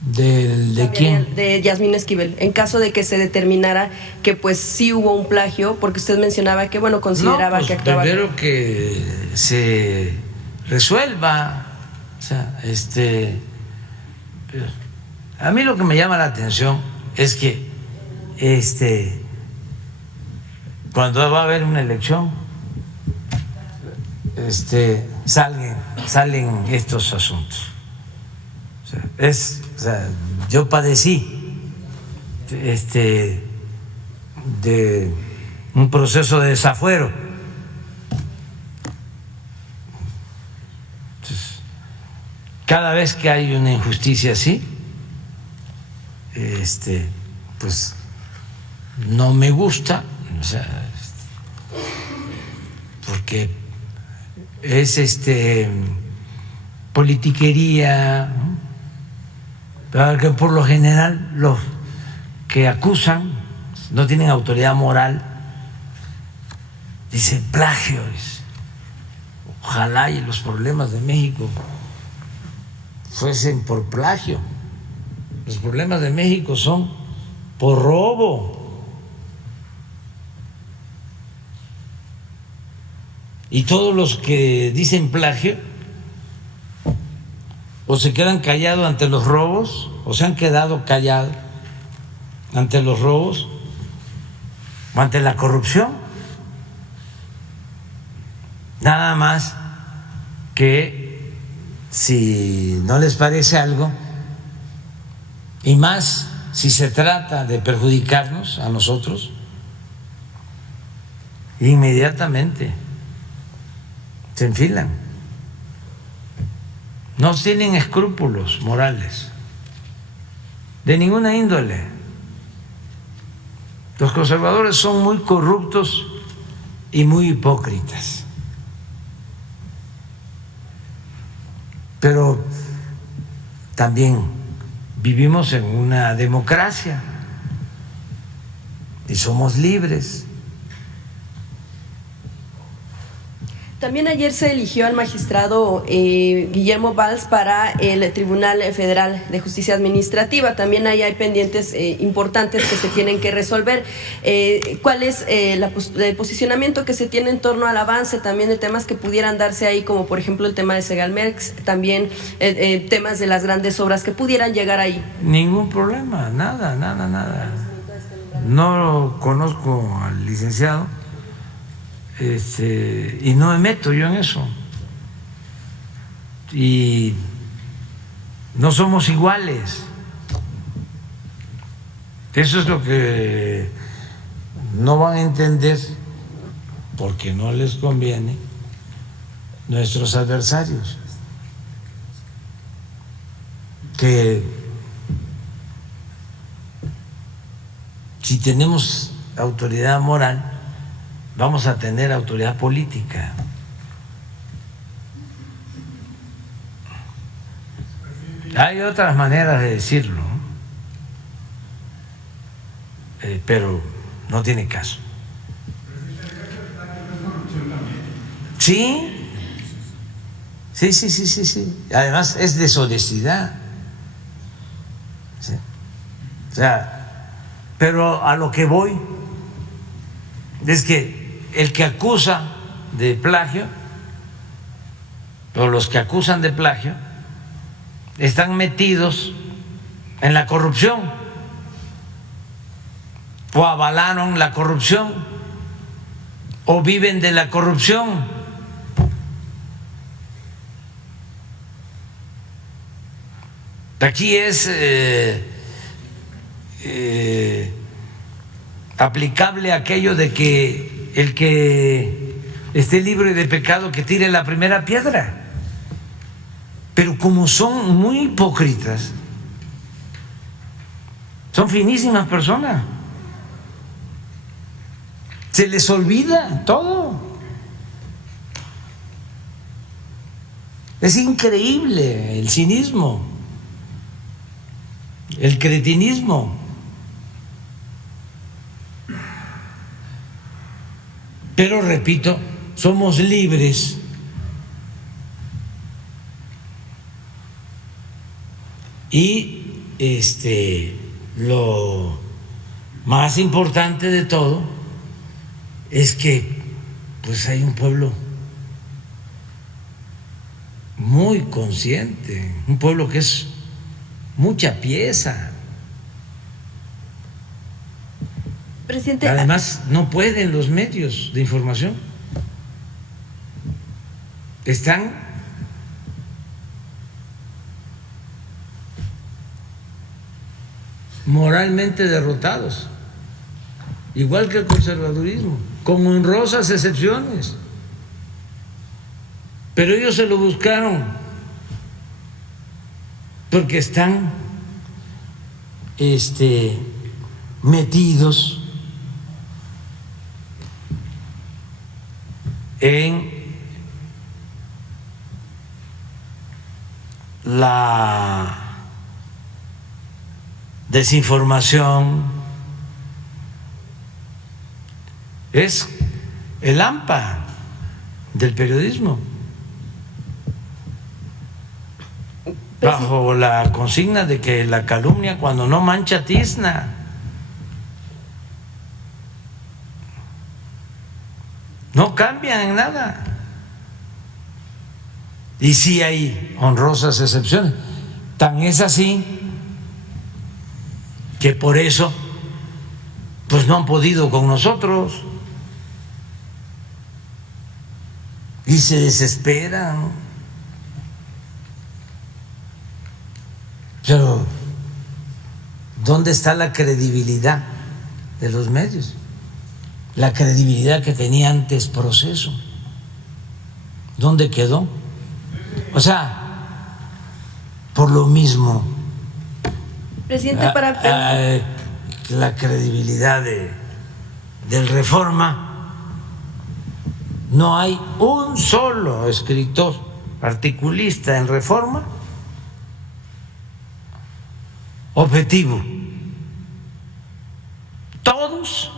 ¿De quién? De Yasmín Esquivel, en caso de que se determinara que pues sí hubo un plagio, porque usted mencionaba que bueno, consideraba pues que actuaba. Primero que se resuelva. O sea, a mí lo que me llama la atención es que cuando va a haber una elección salen estos asuntos. O sea, yo padecí de un proceso de desafuero. Cada vez que hay una injusticia así, pues no me gusta, o sea, porque es politiquería, ¿no? Pero que por lo general los que acusan no tienen autoridad moral, dicen plagio. Ojalá y los problemas de México fuesen por plagio. Los problemas de México son por robo. Y todos los que dicen plagio o se quedan callados ante los robos, o se han quedado callados ante los robos, o ante la corrupción. Nada más que si no les parece algo, y más si se trata de perjudicarnos a nosotros, inmediatamente se enfilan. No tienen escrúpulos morales de ninguna índole. Los conservadores son muy corruptos y muy hipócritas. Pero también vivimos en una democracia y somos libres. También ayer se eligió al magistrado Guillermo Valls para el Tribunal Federal de Justicia Administrativa. También ahí hay pendientes importantes que se tienen que resolver. ¿Cuál es el posicionamiento que se tiene en torno al avance también de temas que pudieran darse ahí, como por ejemplo el tema de Segalmex, también temas de las grandes obras que pudieran llegar ahí? Ningún problema, nada. No conozco al licenciado. Y no me meto yo en eso, y no somos iguales. Eso es lo que no van a entender, porque no les conviene, nuestros adversarios, que si tenemos autoridad moral, vamos a tener autoridad política. Hay otras maneras de decirlo, pero no tiene caso. Sí. Además es deshonestidad. Sí. O sea, pero a lo que voy es que el que acusa de plagio, o los que acusan de plagio, están metidos en la corrupción o avalaron la corrupción o viven de la corrupción. Aquí es aplicable aquello de que el que esté libre de pecado que tire la primera piedra. Pero como son muy hipócritas, son finísimas personas, se les olvida todo. Es increíble el cinismo, el cretinismo. Pero repito, somos libres y lo más importante de todo es que pues hay un pueblo muy consciente, un pueblo que es mucha pieza. Presidente, además no pueden los medios de información, están moralmente derrotados, igual que el conservadurismo, con honrosas excepciones, pero ellos se lo buscaron porque están metidos en la desinformación. Es el AMPA del periodismo, bajo la consigna de que la calumnia cuando no mancha tizna. No cambian en nada. Y sí hay honrosas excepciones. Tan es así que por eso pues no han podido con nosotros y se desesperan. Pero ¿dónde está la credibilidad de los medios? La credibilidad que tenía antes Proceso, ¿dónde quedó? O sea, por lo mismo, presidente, la credibilidad del Reforma, no hay un solo escritor articulista en Reforma objetivo, todos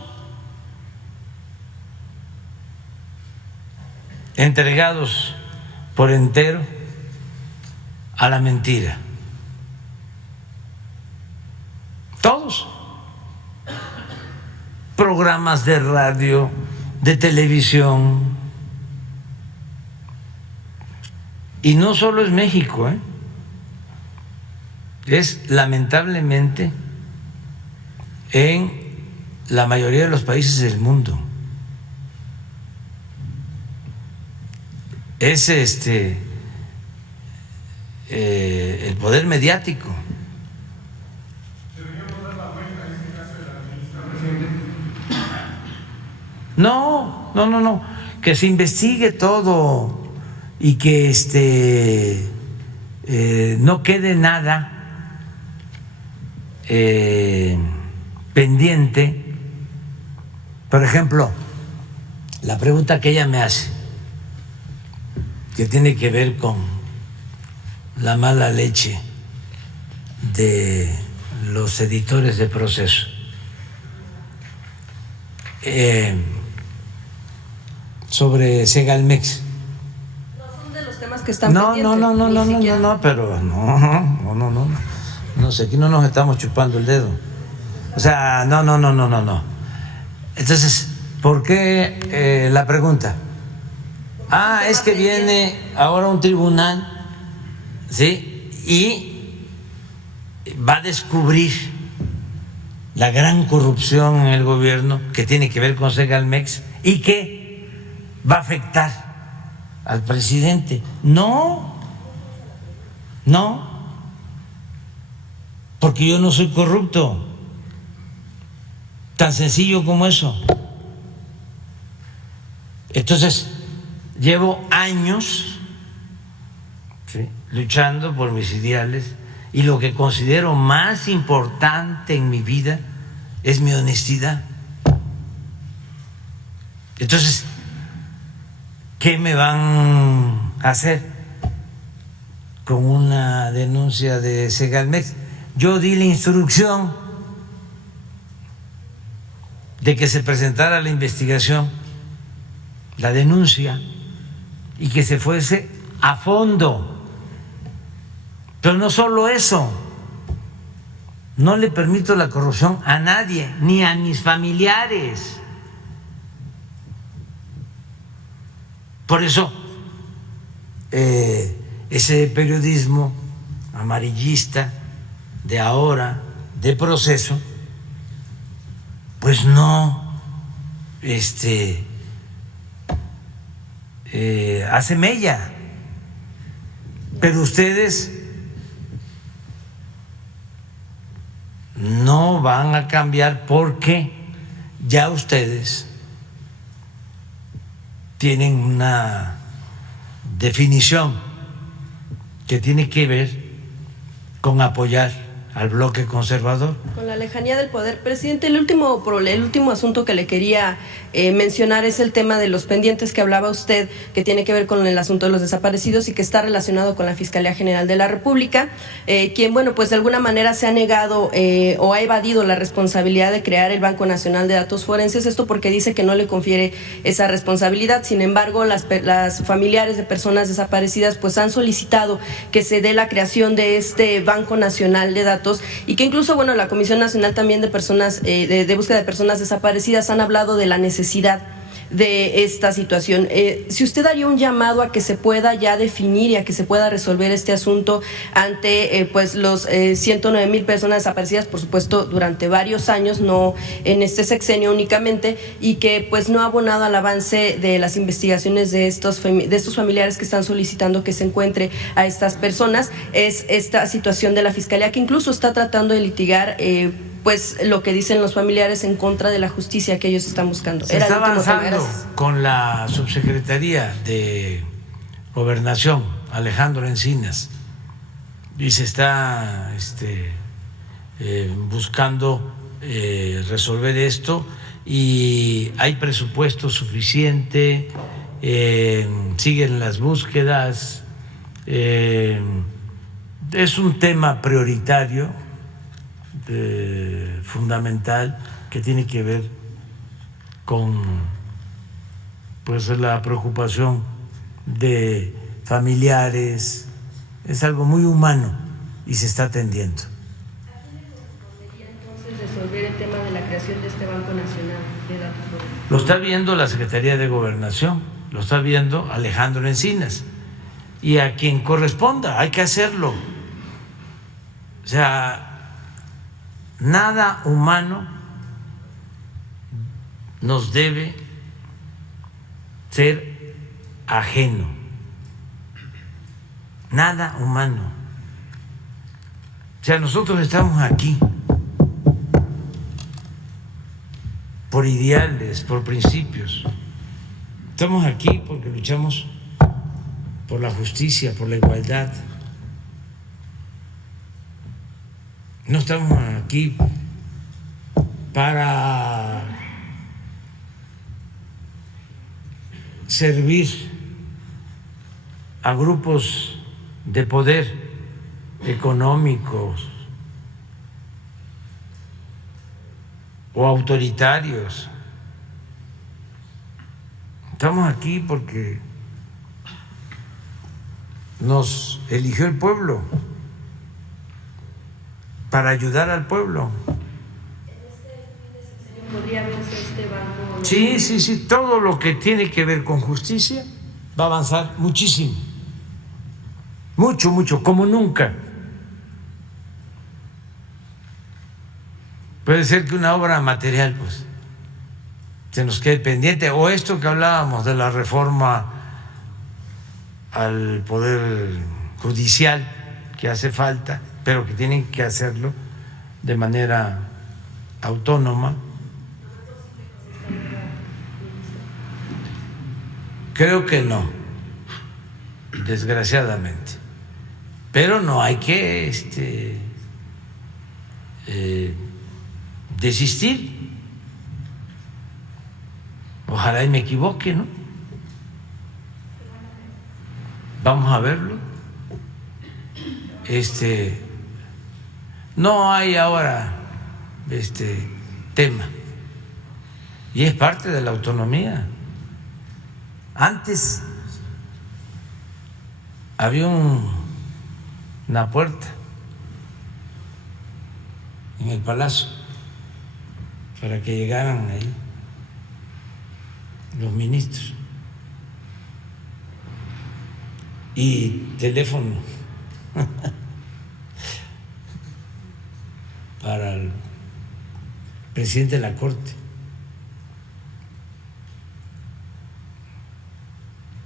entregados por entero a la mentira, todos, programas de radio, de televisión, y no solo es México, es lamentablemente en la mayoría de los países del mundo. Es el poder mediático. ¿Deberíamos dar la vuelta en este caso de la ministra, presidente? No, que se investigue todo y que no quede nada pendiente. Por ejemplo, la pregunta que ella me hace, que tiene que ver con la mala leche de los editores de Proceso. Sobre Segalmex. No son de los temas programas que están No, pendientes. Pero no sé, aquí no nos estamos chupando el dedo. O sea, no. Entonces, ¿por qué la pregunta? Es que viene ahora un tribunal, ¿sí? Y va a descubrir la gran corrupción en el gobierno que tiene que ver con Segalmex y que va a afectar al presidente. No, porque yo no soy corrupto, tan sencillo como eso. Entonces, llevo años, ¿sí?, luchando por mis ideales, y lo que considero más importante en mi vida es mi honestidad. Entonces, ¿qué me van a hacer con una denuncia de Segalmex? Yo di la instrucción de que se presentara la investigación, la denuncia, y que se fuese a fondo. Pero no solo eso, no le permito la corrupción a nadie, ni a mis familiares. Por eso, ese periodismo amarillista de ahora, de Proceso, pues no hace mella. Pero ustedes no van a cambiar porque ya ustedes tienen una definición que tiene que ver con apoyar al bloque conservador. Con la lejanía del poder. Presidente, el último asunto que le quería mencionar es el tema de los pendientes que hablaba usted, que tiene que ver con el asunto de los desaparecidos y que está relacionado con la Fiscalía General de la República, quien, bueno, pues de alguna manera se ha negado o ha evadido la responsabilidad de crear el Banco Nacional de Datos Forenses, esto porque dice que no le confiere esa responsabilidad. Sin embargo, las familiares de personas desaparecidas pues han solicitado que se dé la creación de este Banco Nacional de Datos, y que incluso, bueno, la Comisión Nacional también de Personas de Búsqueda de Personas Desaparecidas han hablado de la necesidad de esta situación. Si usted haría un llamado a que se pueda ya definir y a que se pueda resolver este asunto ante pues los 109,000 personas desaparecidas, por supuesto, durante varios años, no en este sexenio únicamente, y que pues no ha abonado al avance de las investigaciones de estos familiares que están solicitando que se encuentre a estas personas, es esta situación de la Fiscalía, que incluso está tratando de litigar pues lo que dicen los familiares en contra de la justicia que ellos están buscando. Se está avanzando con la Subsecretaría de Gobernación, Alejandro Encinas, y se está buscando resolver esto, y hay presupuesto suficiente, siguen las búsquedas, es un tema prioritario, fundamental, que tiene que ver con pues la preocupación de familiares. Es algo muy humano y se está atendiendo. ¿A quién le correspondería entonces resolver el tema de la creación de este Banco Nacional de Datos Forenses? Lo está viendo la Secretaría de Gobernación, lo está viendo Alejandro Encinas, y a quien corresponda hay que hacerlo. O sea, nada humano nos debe ser ajeno, nada humano. O sea, nosotros estamos aquí por ideales, por principios. Estamos aquí porque luchamos por la justicia, por la igualdad. No estamos aquí para servir a grupos de poder económicos o autoritarios. Estamos aquí porque nos eligió el pueblo para ayudar al pueblo. ¿Podría verse este banco? Sí, todo lo que tiene que ver con justicia va a avanzar muchísimo, mucho, como nunca. Puede ser que una obra material pues se nos quede pendiente, o esto que hablábamos de la reforma al poder judicial, que hace falta, pero que tienen que hacerlo de manera autónoma. Creo que no, desgraciadamente, pero no hay que desistir. Ojalá y me equivoque, ¿no? Vamos a verlo. No hay ahora tema, y es parte de la autonomía. Antes había una puerta en el palacio para que llegaran ahí los ministros, y teléfono para el presidente de la Corte.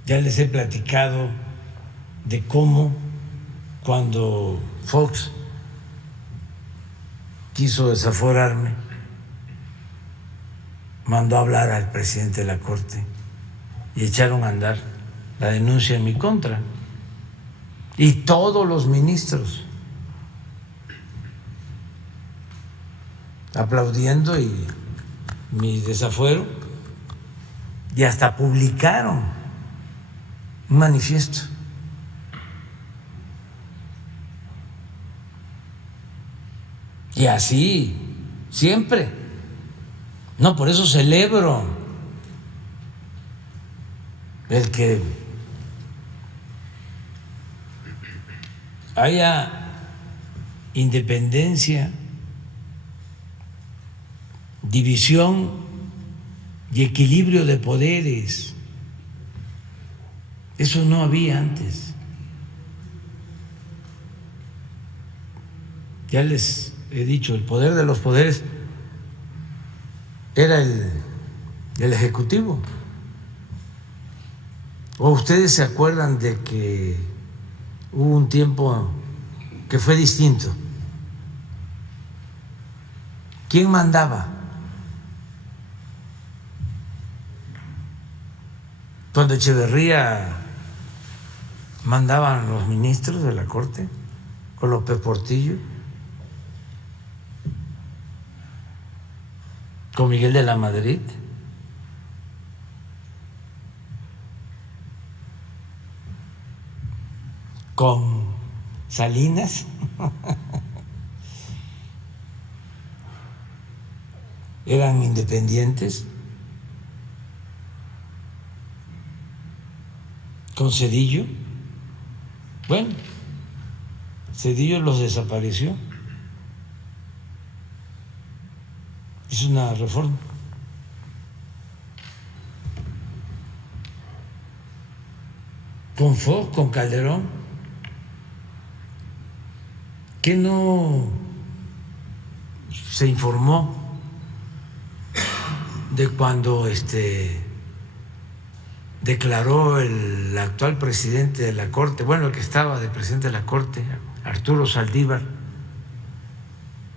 Ya les he platicado de cómo cuando Fox quiso desaforarme, mandó a hablar al presidente de la Corte y echaron a andar la denuncia en mi contra. Y todos los ministros aplaudiendo y mi desafuero, y hasta publicaron un manifiesto. Y así, siempre. No, por eso celebro el que haya independencia, división y equilibrio de poderes. Eso no había antes. Ya les he dicho, el poder de los poderes era el Ejecutivo. ¿O ustedes se acuerdan de que hubo un tiempo que fue distinto? ¿Quién mandaba? Cuando Echeverría mandaban los ministros de la Corte con López Portillo, con Miguel de la Madrid, con Salinas, eran independientes, con Zedillo. Bueno, Zedillo los desapareció, hizo una reforma. Con Fox, con Calderón, ¿qué no se informó de cuando declaró el actual presidente de la Corte, bueno, el que estaba de presidente de la Corte, Arturo Saldívar,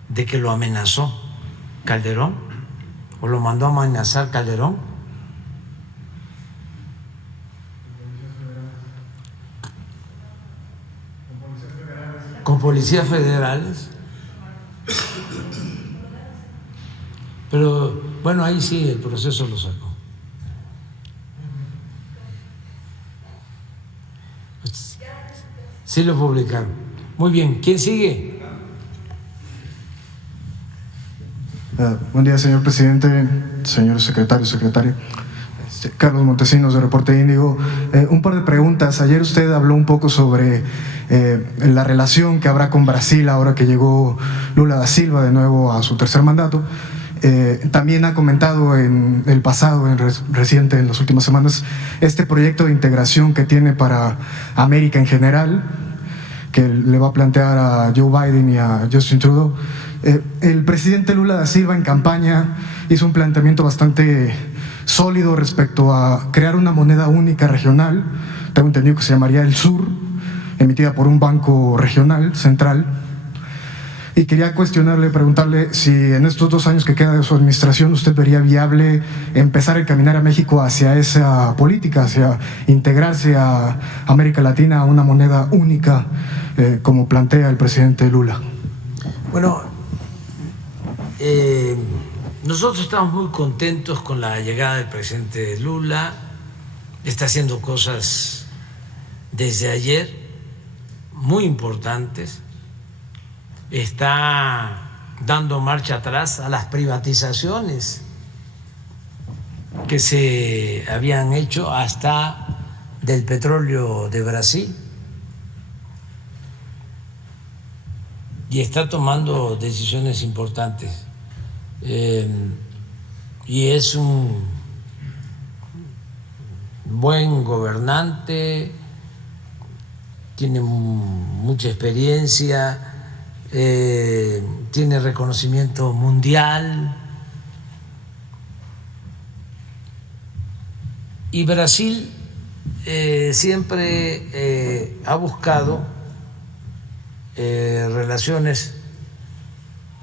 de que lo amenazó Calderón, o lo mandó a amenazar Calderón? Con policías federales. Pero bueno, ahí sí el proceso lo sacó. Sí lo publicaron. Muy bien, ¿quién sigue? Buen día, señor presidente, señor secretario. Carlos Montesinos, de Reporte Índigo. Un par de preguntas. Ayer usted habló un poco sobre la relación que habrá con Brasil ahora que llegó Lula da Silva de nuevo a su tercer mandato. También ha comentado en el pasado, reciente, en las últimas semanas, este proyecto de integración que tiene para América en general, que le va a plantear a Joe Biden y a Justin Trudeau. El presidente Lula da Silva en campaña hizo un planteamiento bastante sólido respecto a crear una moneda única regional, tengo entendido que se llamaría el Sur, emitida por un banco regional, central. Y quería preguntarle si en estos 2 años que queda de su administración usted vería viable empezar a encaminar a México hacia esa política, hacia integrarse a América Latina a una moneda única, como plantea el presidente Lula. Bueno, nosotros estamos muy contentos con la llegada del presidente Lula. Está haciendo cosas desde ayer muy importantes. Está dando marcha atrás a las privatizaciones que se habían hecho hasta del petróleo de Brasil, y está tomando decisiones importantes, y es un buen gobernante, tiene mucha experiencia, tiene reconocimiento mundial, y Brasil siempre ha buscado relaciones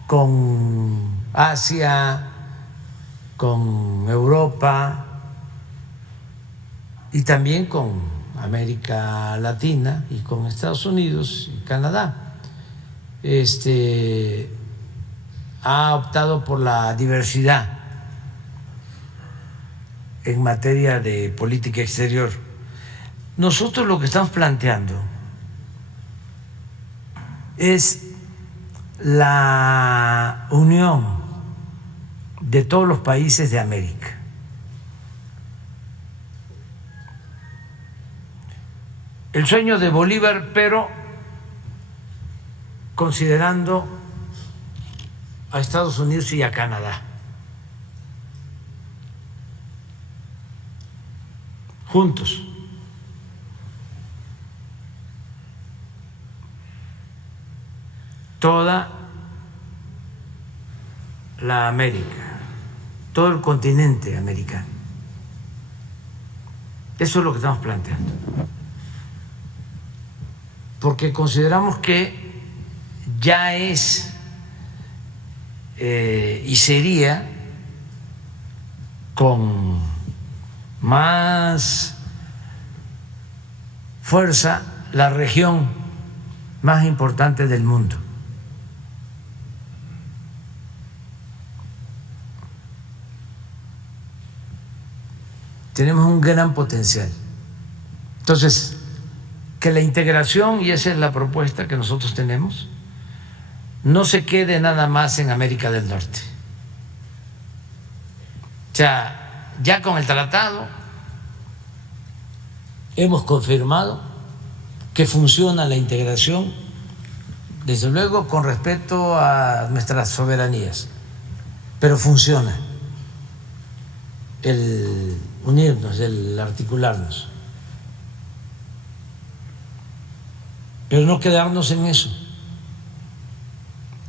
con Asia, con Europa y también con América Latina y con Estados Unidos y Canadá. Ha optado por la diversidad en materia de política exterior. Nosotros lo que estamos planteando es la unión de todos los países de América. El sueño de Bolívar, pero considerando a Estados Unidos y a Canadá juntos. Toda la América, todo el continente americano. Eso es lo que estamos planteando, porque consideramos que ya es y sería con más fuerza la región más importante del mundo. Tenemos un gran potencial. Entonces, que la integración, y esa es la propuesta que nosotros tenemos, no se quede nada más en América del Norte. O sea, ya con el tratado hemos confirmado que funciona la integración, desde luego con respeto a nuestras soberanías, pero funciona el unirnos, el articularnos, pero no quedarnos en eso,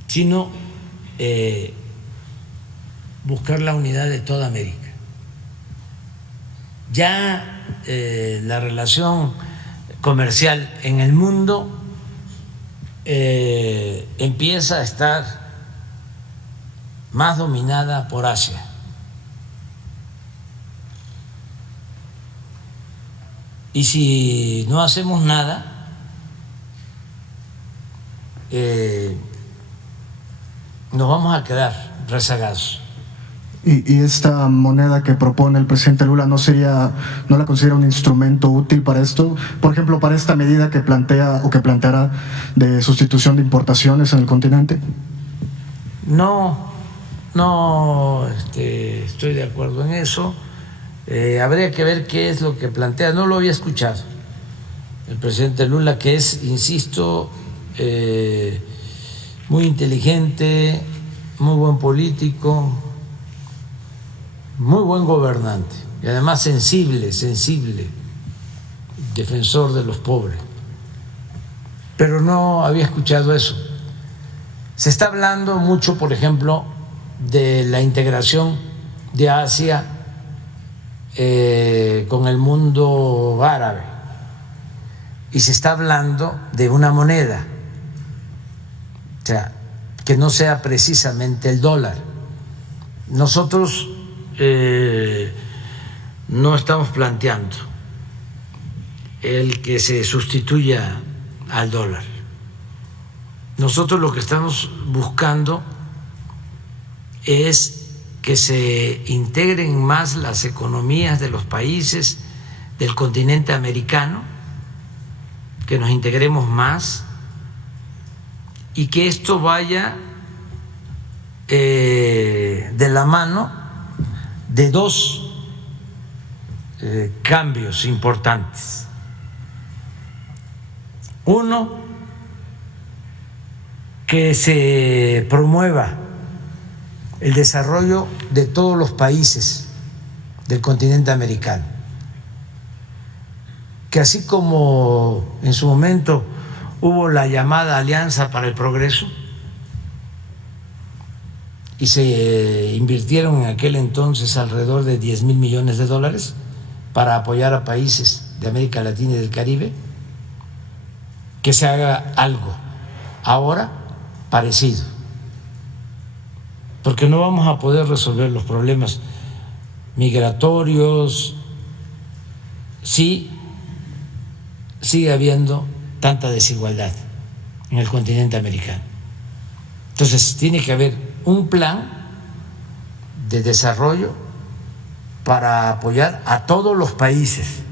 sino buscar la unidad de toda América. Ya la relación comercial en el mundo empieza a estar más dominada por Asia. Y si no hacemos nada, nos vamos a quedar rezagados. ¿Y esta moneda que propone el presidente Lula no la considera un instrumento útil para esto? Por ejemplo, para esta medida que plantea o que planteará de sustitución de importaciones en el continente. No, estoy de acuerdo en eso. Habría que ver qué es lo que plantea. No lo había escuchado el presidente Lula, que es, insisto, muy inteligente, muy buen político, muy buen gobernante y además sensible, defensor de los pobres. Pero no había escuchado eso. Se está hablando mucho, por ejemplo, de la integración de Asia con el mundo árabe y se está hablando de una moneda, o sea, que no sea precisamente el dólar. Nosotros no estamos planteando el que se sustituya al dólar. Nosotros lo que estamos buscando es que se integren más las economías de los países del continente americano, que nos integremos más y que esto vaya de la mano de dos cambios importantes. Uno, que se promueva el desarrollo de todos los países del continente americano, que así como en su momento hubo la llamada Alianza para el Progreso y se invirtieron en aquel entonces alrededor de 10,000 millones de dólares para apoyar a países de América Latina y del Caribe, que se haga algo ahora parecido, porque no vamos a poder resolver los problemas migratorios si sigue habiendo tanta desigualdad en el continente americano. Entonces tiene que haber un plan de desarrollo para apoyar a todos los países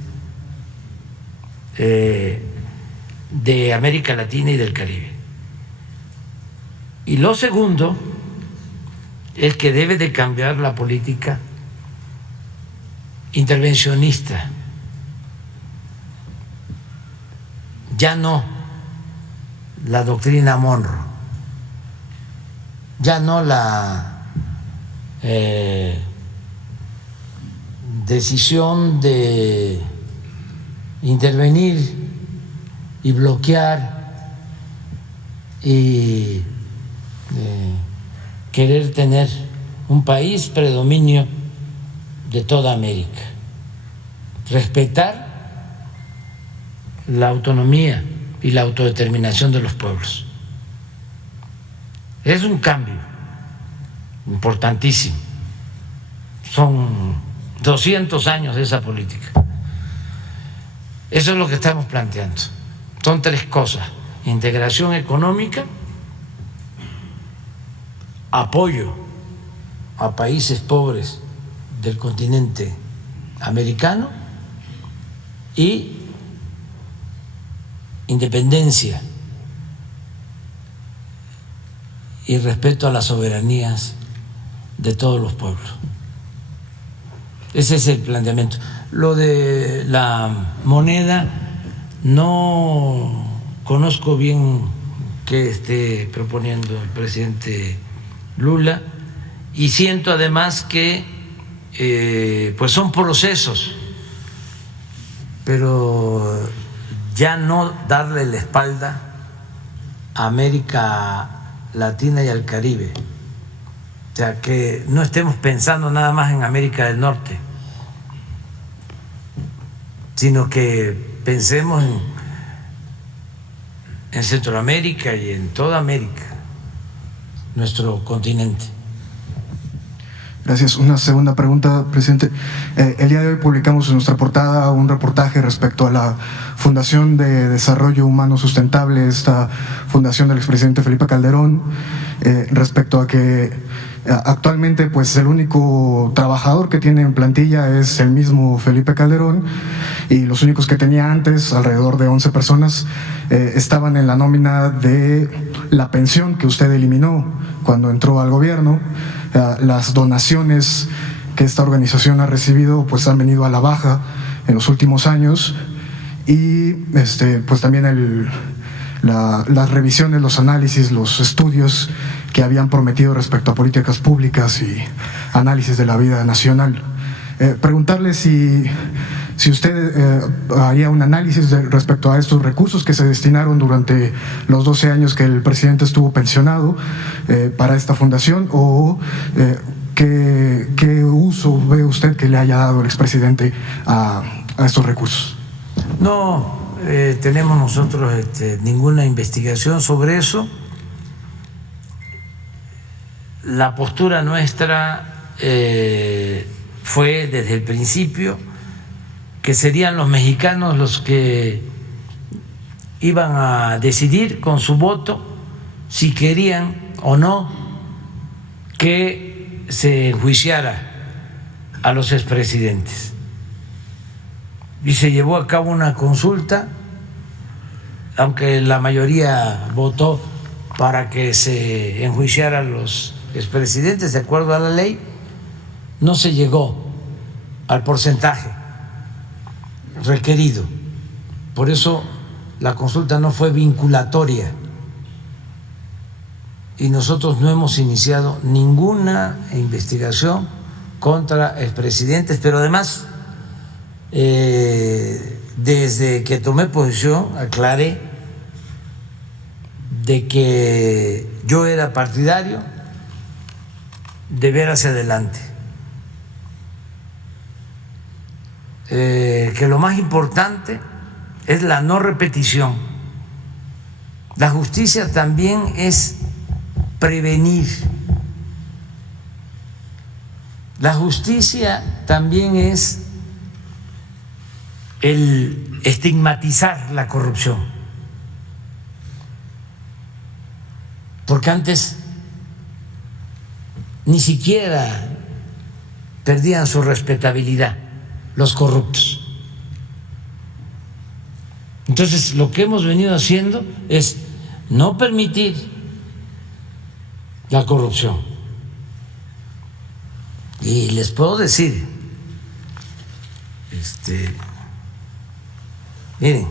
de América Latina y del Caribe. Y lo segundo es que debe de cambiar la política intervencionista. Ya no la doctrina Monroe, ya no la decisión de intervenir y bloquear y querer tener un país predominio de toda América. Respetar la autonomía y la autodeterminación de los pueblos. Es un cambio importantísimo. Son 200 años de esa política. Eso es lo que estamos planteando. Son tres cosas: integración económica, apoyo a países pobres del continente americano y independencia y respeto a las soberanías de todos los pueblos. Ese es el planteamiento. Lo de la moneda, no conozco bien qué esté proponiendo el presidente Lula, y siento además que pues son procesos, pero ya no darle la espalda a América Latina y al Caribe. O sea, que no estemos pensando nada más en América del Norte, sino que pensemos en Centroamérica y en toda América, nuestro continente. Gracias. Una segunda pregunta, presidente. El día de hoy publicamos en nuestra portada un reportaje respecto a la Fundación de Desarrollo Humano Sustentable, esta fundación del expresidente Felipe Calderón, respecto a que actualmente pues el único trabajador que tiene en plantilla es el mismo Felipe Calderón, y los únicos que tenía antes, alrededor de 11 personas, estaban en la nómina de la pensión que usted eliminó cuando entró al gobierno. Las donaciones que esta organización ha recibido pues han venido a la baja en los últimos años, y pues también las revisiones, los análisis, los estudios que habían prometido respecto a políticas públicas y análisis de la vida nacional. Preguntarle si usted haría un análisis respecto a estos recursos que se destinaron durante los 12 años que el presidente estuvo pensionado para esta fundación, o ¿qué uso ve usted que le haya dado el expresidente a estos recursos? No tenemos nosotros ninguna investigación sobre eso. La postura nuestra fue desde el principio que serían los mexicanos los que iban a decidir con su voto si querían o no que se enjuiciara a los expresidentes. Y se llevó a cabo una consulta, aunque la mayoría votó para que se enjuiciara a los expresidentes de acuerdo a la ley, no se llegó al porcentaje requerido. Por eso la consulta no fue vinculatoria y nosotros no hemos iniciado ninguna investigación contra expresidentes, pero además desde que tomé posición aclaré de que yo era partidario de ver hacia adelante, que lo más importante es la no repetición. La justicia también es prevenir. La justicia también es el estigmatizar la corrupción, porque antes ni siquiera perdían su respetabilidad los corruptos. Entonces, lo que hemos venido haciendo es no permitir la corrupción. Y les puedo decir, miren,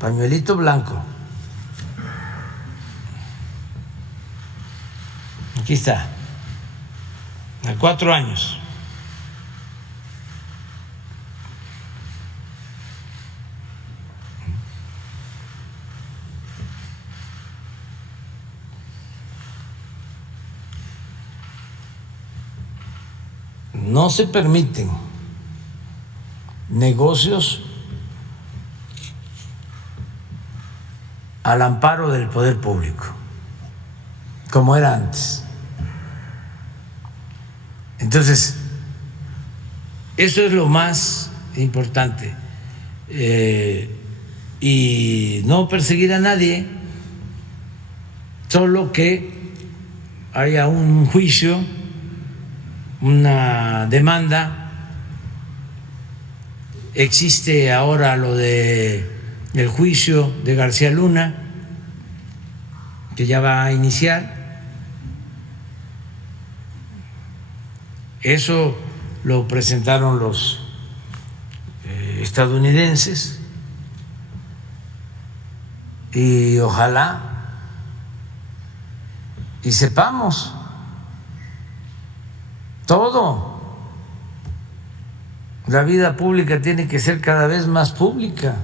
pañuelito blanco, aquí está, a 4 años. No se permiten negocios al amparo del poder público, como era antes. Entonces, eso es lo más importante, y no perseguir a nadie, solo que haya un juicio, una demanda. Existe ahora lo de el juicio de García Luna, que ya va a iniciar. Eso lo presentaron los estadounidenses y ojalá y sepamos todo. La vida pública tiene que ser cada vez más pública.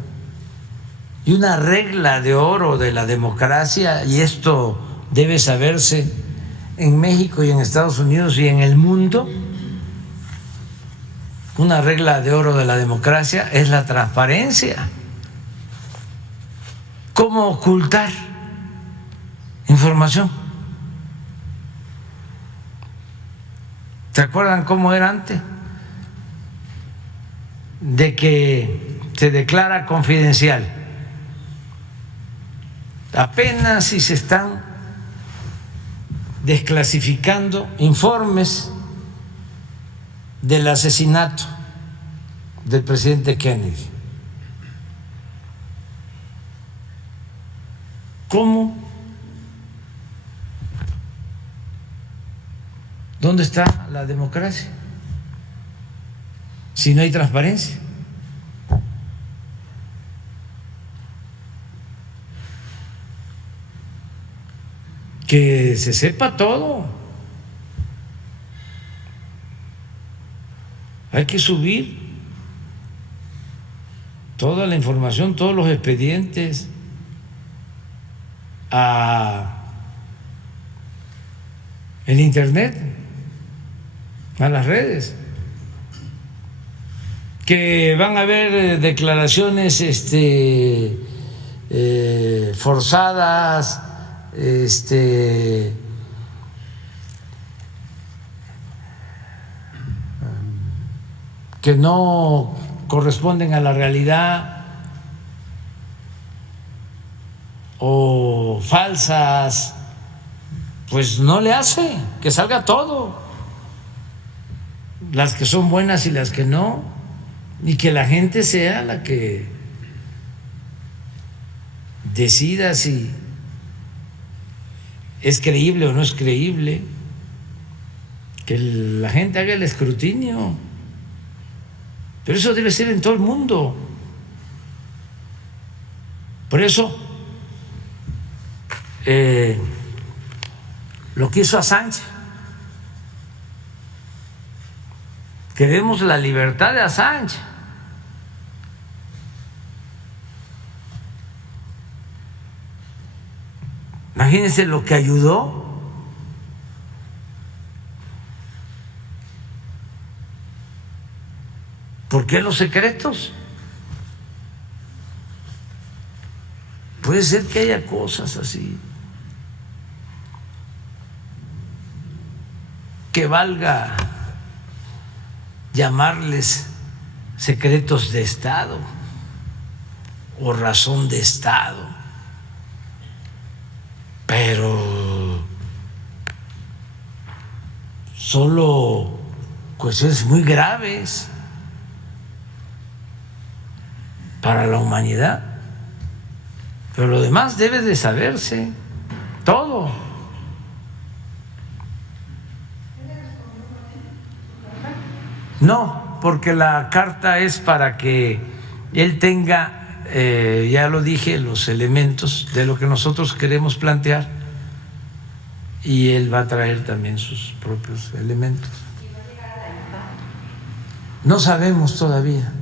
Y una regla de oro de la democracia, y esto debe saberse en México y en Estados Unidos y en el mundo, una regla de oro de la democracia es la transparencia. ¿Cómo ocultar información? ¿Se acuerdan cómo era antes? De que se declara confidencial. Apenas si se están desclasificando informes del asesinato del presidente Kennedy. ¿Cómo? ¿Dónde está la democracia? si no hay transparencia? Que se sepa todo. Hay que subir toda la información, todos los expedientes a el internet, a las redes, que van a haber declaraciones forzadas, que no corresponden a la realidad o falsas, pues no le hace, que salga todo, las que son buenas y las que no, y que la gente sea la que decida si es creíble o no es creíble, que la gente haga el escrutinio. Pero eso debe ser en todo el mundo. Por eso lo que hizo Assange, queremos la libertad de Assange. Imagínense lo que ayudó ¿Por qué los secretos? Puede ser que haya cosas así que valga llamarles secretos de Estado o razón de Estado, pero solo cuestiones muy graves para la humanidad, pero lo demás debe de saberse todo. No, porque la carta es para que él tenga, ya lo dije, los elementos de lo que nosotros queremos plantear, y él va a traer también sus propios elementos. No sabemos todavía.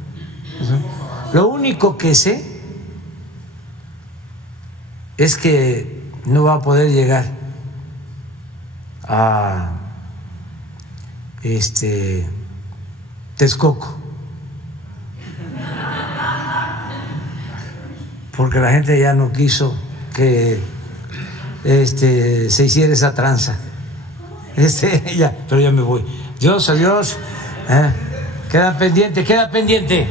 Lo único que sé es que no va a poder llegar a Texcoco, porque la gente ya no quiso que se hiciera esa tranza. Ya, pero ya me voy. Dios, adiós. Queda pendiente.